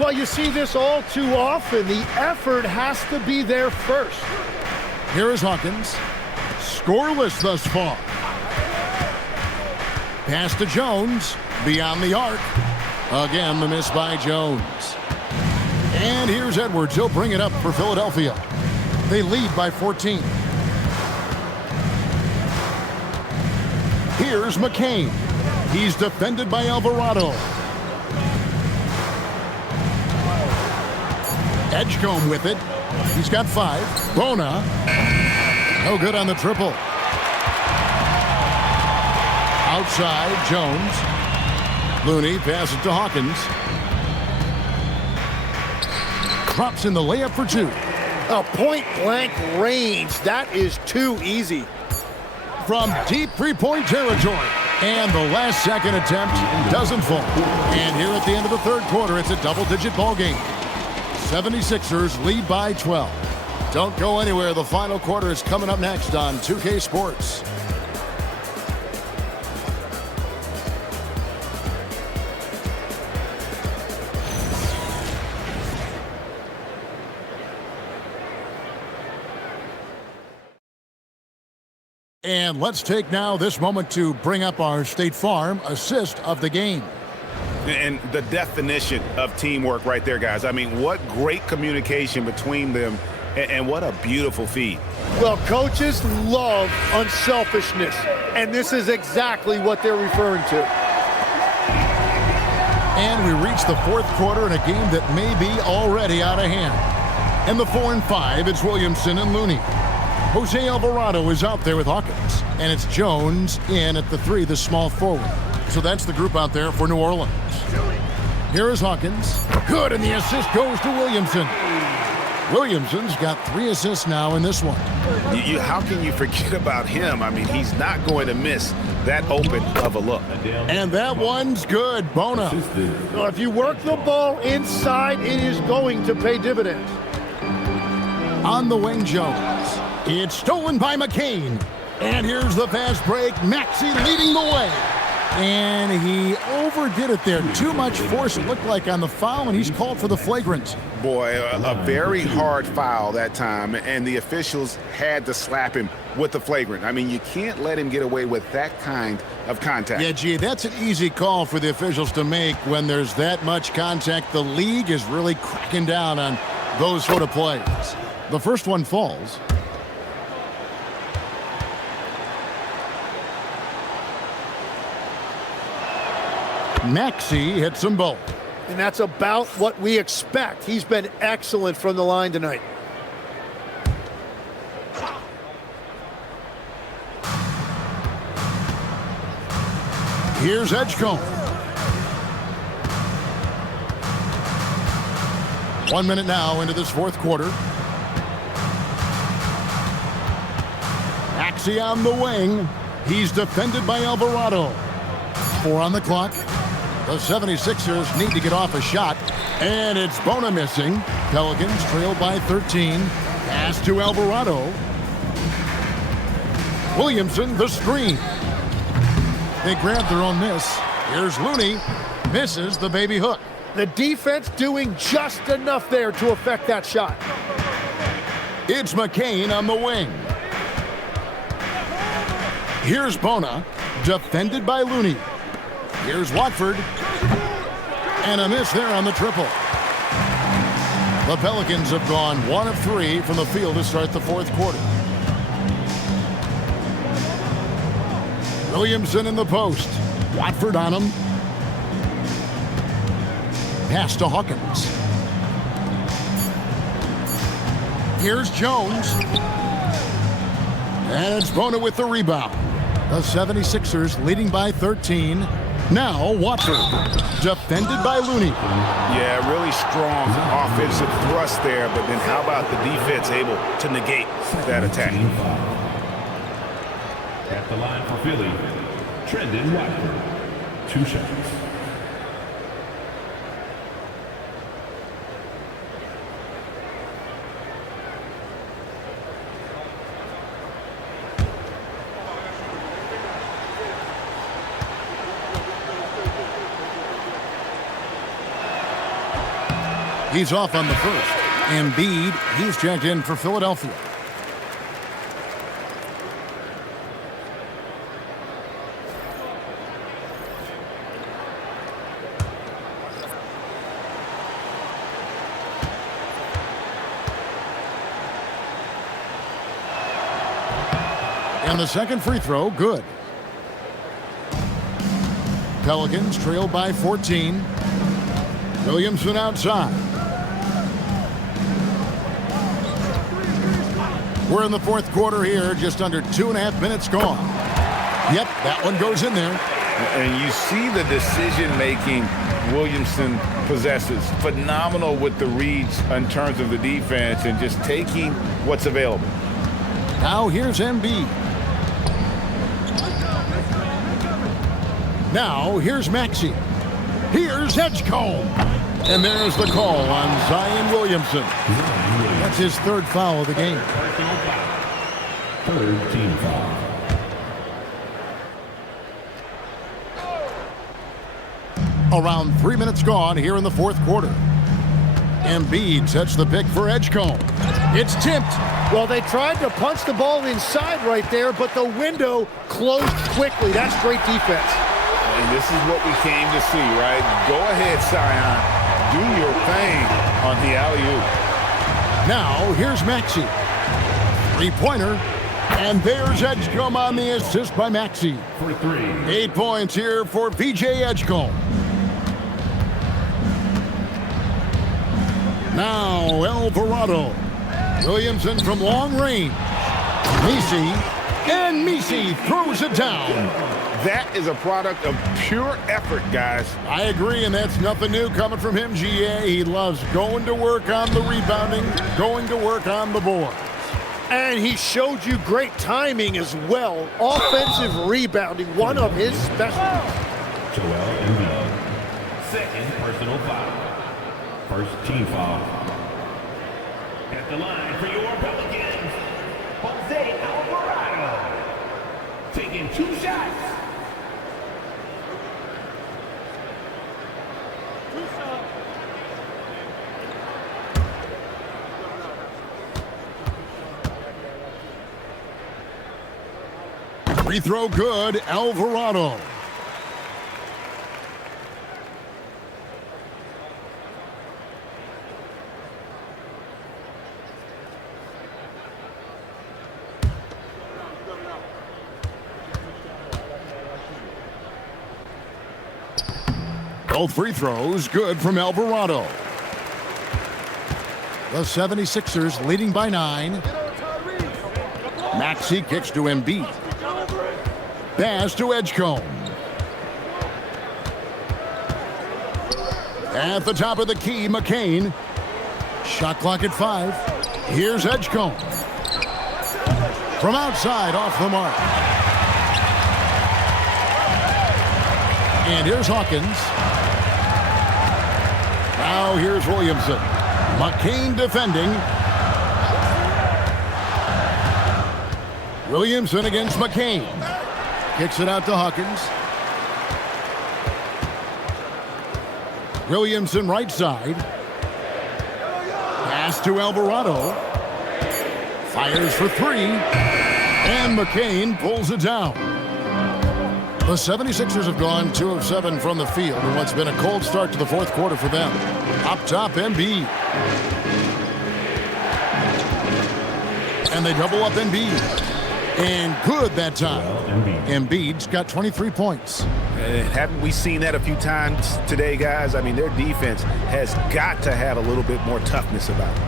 Well, you see this all too often. The effort has to be there first. Here is Hawkins. Scoreless thus far. Pass to Jones. Beyond the arc. Again, the miss by Jones. And here's Edwards. He'll bring it up for Philadelphia. They lead by 14. Here's McCain. He's defended by Alvarado. Edgecombe with it. He's got 5. Bona. No good on the triple. Outside, Jones. Looney passes to Hawkins. Drops in the layup for 2. A point-blank range. That is too easy. From deep three-point territory. And the last second attempt doesn't fall. And here at the end of the third quarter, it's a double-digit ball game. 76ers lead by 12. Don't go anywhere. The final quarter is coming up next on 2K Sports. And let's take now this moment to bring up our State Farm assist of the game. And the definition of teamwork right there, guys. I mean, what great communication between them, and what a beautiful feed. Well, coaches love unselfishness, and this is exactly what they're referring to. And we reach the fourth quarter in a game that may be already out of hand. And the 4 and 5, it's Williamson and Looney. Jose Alvarado is out there with Hawkins. And it's Jones in at the 3, the small forward. So that's the group out there for New Orleans. Here is Hawkins. Good, and the assist goes to Williamson. Williamson's got 3 assists now in this one. How can you forget about him? I mean, he's not going to miss that open of a look. And that one's good. Bona. Well, if you work the ball inside, it is going to pay dividends. On the wing, Jones. It's stolen by McCain. And here's the fast break. Maxey leading the way. And he overdid it there. Too much force, it looked like, on the foul, and he's called for the flagrant. Boy, a very hard foul that time, and the officials had to slap him with the flagrant. I mean, you can't let him get away with that kind of contact. Yeah, gee, that's an easy call for the officials to make when there's that much contact. The league is really cracking down on those sort of plays. The first one falls. Maxey hits them both. And that's about what we expect. He's been excellent from the line tonight. Here's Edgecombe. 1 minute now into this fourth quarter. Maxey on the wing. He's defended by Alvarado. 4 on the clock. The 76ers need to get off a shot. And it's Bona missing. Pelicans trail by 13. Pass to Alvarado. Williamson, the screen. They grab their own miss. Here's Looney. Misses the baby hook. The defense doing just enough there to affect that shot. It's McCain on the wing. Here's Bona. Defended by Looney. Here's Watford. And a miss there on the triple. The Pelicans have gone 1 of 3 from the field to start the fourth quarter. Williamson in the post. Watford on him. Pass to Hawkins. Here's Jones. And it's Bona with the rebound. The 76ers leading by 13. Now Watford, defended by Looney. Yeah, really strong offensive thrust there, but then how about the defense able to negate that attack? At the line for Philly, Trendon Watford. 2 shots. He's off on the first. Embiid, he's checked in for Philadelphia. And the second free throw, good. Pelicans trail by 14. Williamson outside. We're in the fourth quarter here, just under 2.5 minutes gone. Yep, that one goes in there. And you see the decision-making Williamson possesses. Phenomenal with the reads in terms of the defense and just taking what's available. Now here's Embiid. Now here's Maxey. Here's Edgecombe. And there's the call on Zion Williamson. That's his third foul of the game. Third team foul. Around 3 minutes gone here in the fourth quarter. Embiid sets the pick for Edgecombe. It's tipped. Well, they tried to punch the ball inside right there, but the window closed quickly. That's great defense. And this is what we came to see, right? Go ahead, Zion. Do your thing on the alley-oop. Now, here's Maxey. Three-pointer. And there's Edgecombe on the assist by Maxey. For 3. 8 points here for VJ Edgecombe. Now, Alvarado. Williamson from long range. Messi throws it down. That is a product of pure effort, guys. I agree, and that's nothing new coming from him, GA. He loves going to work on the rebounding, going to work on the board. And he showed you great timing as well. Offensive rebounding, one of his specialties. Joel Embiid. Second personal foul. First team foul. At the line for your Pelicans, Jose Alvarado. Taking 2 shots. Free throw good, Alvarado. Both free throws good from Alvarado. The 76ers leading by 9. Maxey kicks to Embiid. Pass to Edgecombe. At the top of the key, McCain. Shot clock at 5. Here's Edgecombe. From outside, off the mark. And here's Hawkins. Now here's Williamson. McCain defending. Williamson against McCain. Kicks it out to Hawkins. Williamson right side. Pass to Alvarado. Fires for 3. And McCain pulls it down. The 76ers have gone 2 of 7 from the field in what's been a cold start to the fourth quarter for them. Up top, Embiid. And they double up Embiid. And good that time. Embiid's got 23 points. Haven't we seen that a few times today, guys? I mean, their defense has got to have a little bit more toughness about it.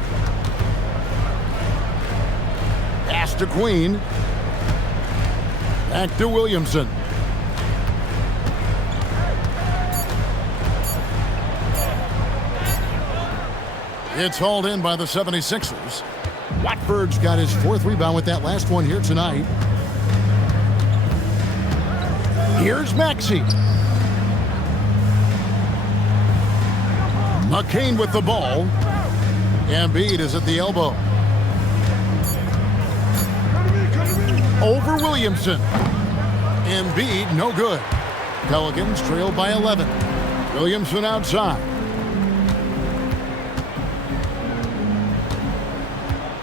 Pass to Queen. Back to Williamson. It's hauled in by the 76ers. Watford's got his 4th rebound with that last one here tonight. Here's Maxey. McCain with the ball. Embiid is at the elbow. Over Williamson. Embiid, no good. Pelicans trail by 11. Williamson outside.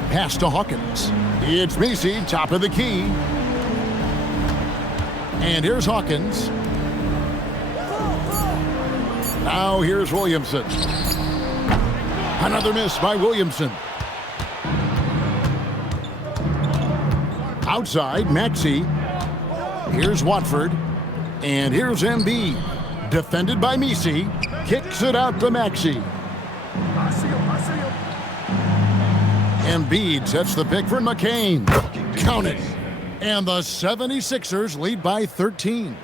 Pass to Hawkins. It's Messi, top of the key. And here's Hawkins. Now here's Williamson. Another miss by Williamson. Outside, Maxey. Here's Watford. And here's Embiid. Defended by Messi. Kicks it out to Maxey. Embiid sets the pick for McCain. Count it. And the 76ers lead by 13.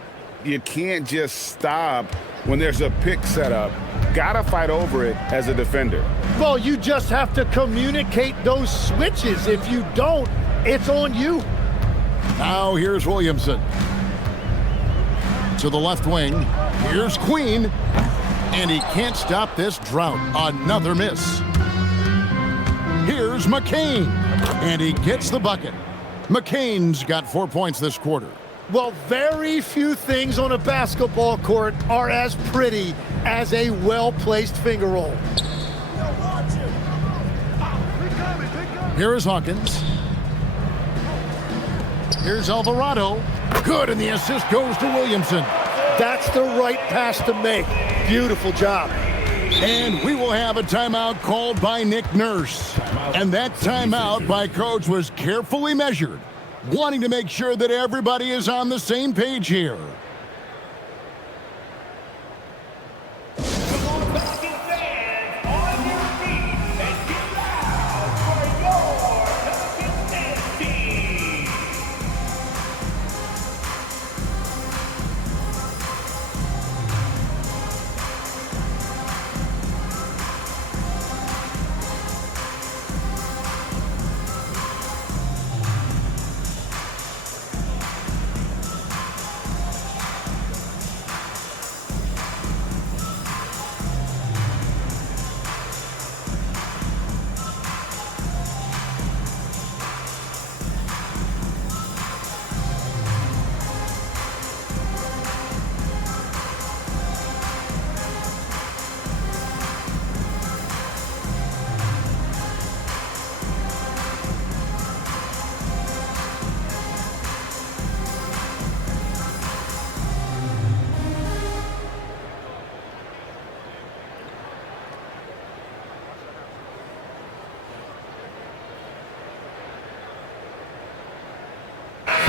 You can't just stop when there's a pick set up. Gotta fight over it as a defender. Well, you just have to communicate those switches. If you don't, it's on you. Now here's Williamson. To the left wing. Here's Queen. And he can't stop this drought. Another miss. Here's McCain. And he gets the bucket. McCain's got 4 points this quarter. Well, very few things on a basketball court are as pretty as a well-placed finger roll. Here is Hawkins. Here's Alvarado. Good, and the assist goes to Williamson. That's the right pass to make. Beautiful job. And we will have a timeout called by Nick Nurse. And that timeout by Coach was carefully measured, wanting to make sure that everybody is on the same page here. Come on, Pelicans fans, on your feet and get loud for your Pelicans dance team.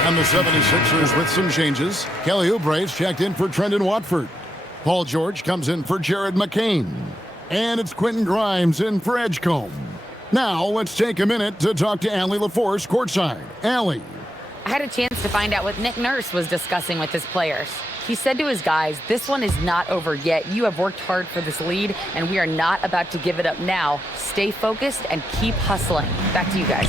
And the 76ers with some changes. Kelly Oubre's checked in for Trendon Watford. Paul George comes in for Jared McCain. And it's Quentin Grimes in for Edgecombe. Now let's take a minute to talk to Allie LaForce courtside. Allie. I had a chance to find out what Nick Nurse was discussing with his players. He said to his guys, this one is not over yet. You have worked hard for this lead, and we are not about to give it up now. Stay focused and keep hustling. Back to you guys.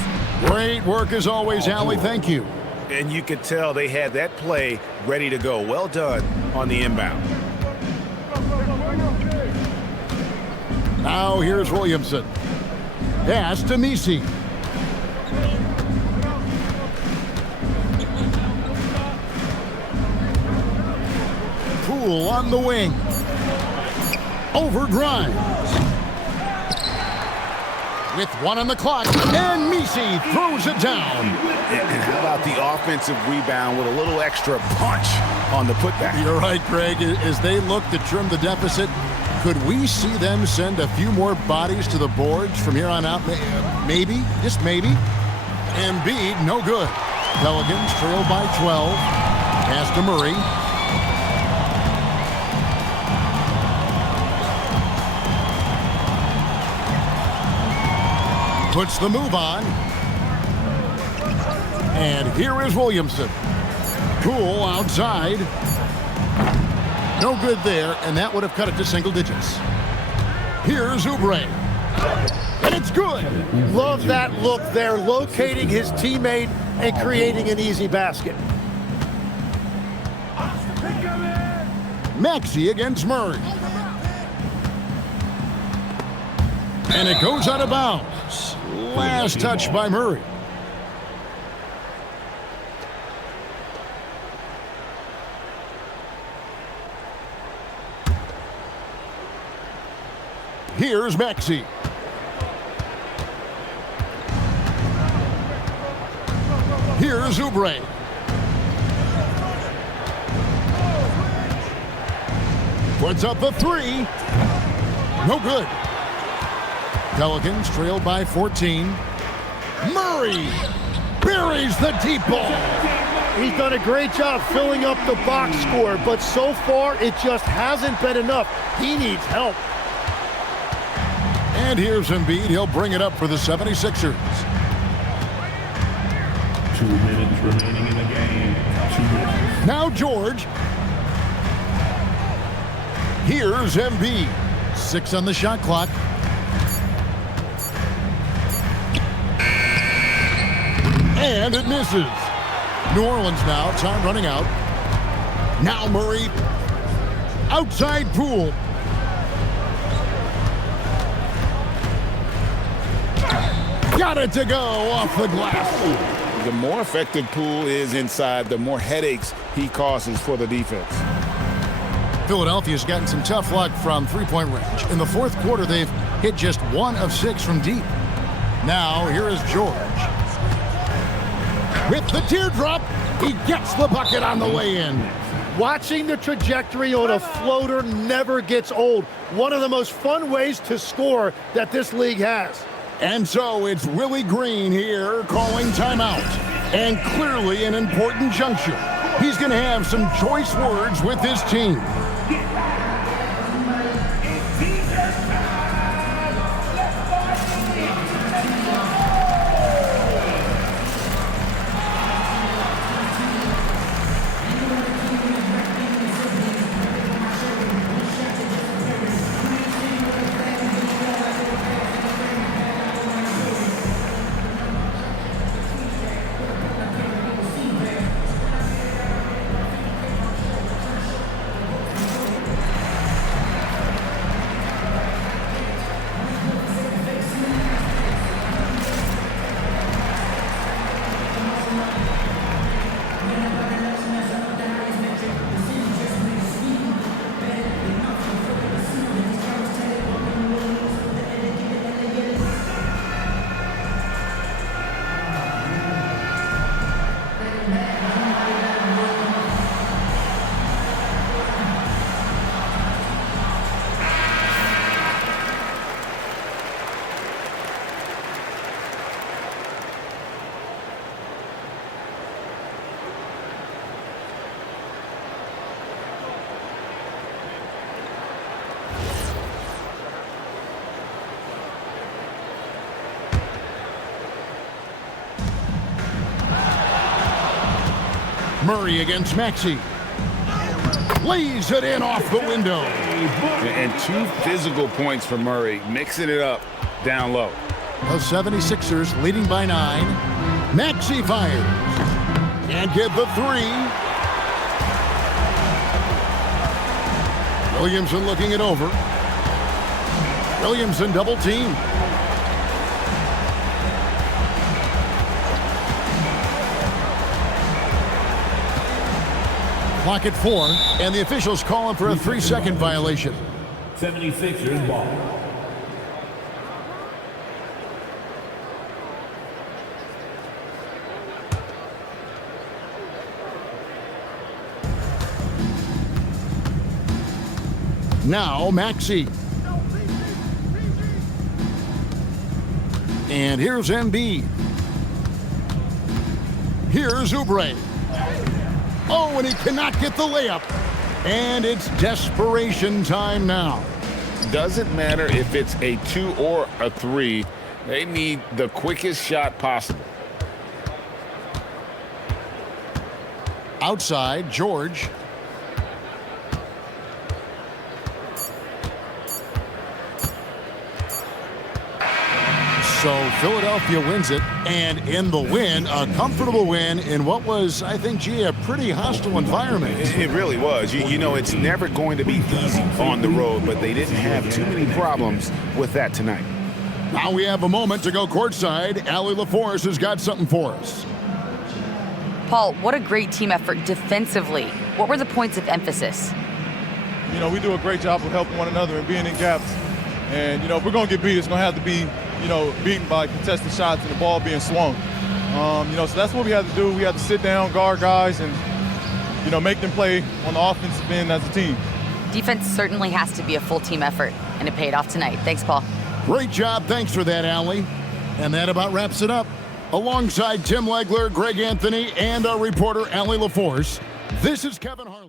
Great work as always, Allie. Thank you. And you could tell they had that play ready to go. Well done on the inbound. Now here's Williamson. Pass to Messi. Poole on the wing. Over Grimes. With one on the clock, and Messi throws it down. And how about the offensive rebound with a little extra punch on the putback? You're right, Greg. As they look to trim the deficit, could we see them send a few more bodies to the boards from here on out? Maybe, just maybe. Embiid, no good. Pelicans trail by 12. Pass to Murray. Puts the move on. And here is Williamson. Poole outside. No good there, and that would have cut it to single digits. Here's Oubre. And it's good. Love that look there, locating his teammate and creating an easy basket. Maxey against Murray. And it goes out of bounds. Last touch by Murray. Here's Maxey. Here's Oubre. Puts up the three. No good. Pelicans trailed by 14. Murray buries the deep ball. He's done a great job filling up the box score, but so far it just hasn't been enough. He needs help. And here's Embiid. He'll bring it up for the 76ers. 2 minutes remaining in the game. 2 minutes. Now George. Here's Embiid. 6 on the shot clock. And it misses. New Orleans now. Time running out. Now Murray. Outside Poole. Got it to go off the glass. The more effective Poole is inside, the more headaches he causes for the defense. Philadelphia's gotten some tough luck from three-point range. In the fourth quarter, they've hit just 1 of 6 from deep. Now, here is George. With the teardrop, he gets the bucket on the way in. Watching the trajectory on a floater never gets old. One of the most fun ways to score that this league has. And so it's Willie Green here calling timeout. And clearly an important juncture. He's going to have some choice words with his team. Murray against Maxey. Lays it in off the window. And 2 physical points for Murray, mixing it up down low. The 76ers leading by 9. Maxey fires. Can't get the 3. Williamson looking it over. Williamson double team. Clock at 4, and the officials calling for a 3-second violation. 76ers ball. Now Maxey. And here's Embiid. Here's Oubre. Oh, and he cannot get the layup. And it's desperation time now. Doesn't matter if it's a 2 or a 3. They need the quickest shot possible. Outside, George. So Philadelphia wins it, and in the win, a comfortable win in what was, I think, gee, a pretty hostile environment. It really was. You know, it's never going to be easy on the road, but they didn't have too many problems with that tonight. Now we have a moment to go courtside. Allie LaForce has got something for us. Paul, what a great team effort defensively. What were the points of emphasis? You know, we do a great job of helping one another and being in gaps. And, you know, if we're going to get beat, it's going to have to be, you know, beaten by contested shots and the ball being swung. You know, so that's what we had to do. We had to sit down, guard guys, and, you know, make them play on the offensive end as a team. Defense certainly has to be a full team effort, and it paid off tonight. Thanks, Paul. Great job. Thanks for that, Allie. And that about wraps it up. Alongside Tim Legler, Greg Anthony, and our reporter, Allie LaForce, this is Kevin Hart.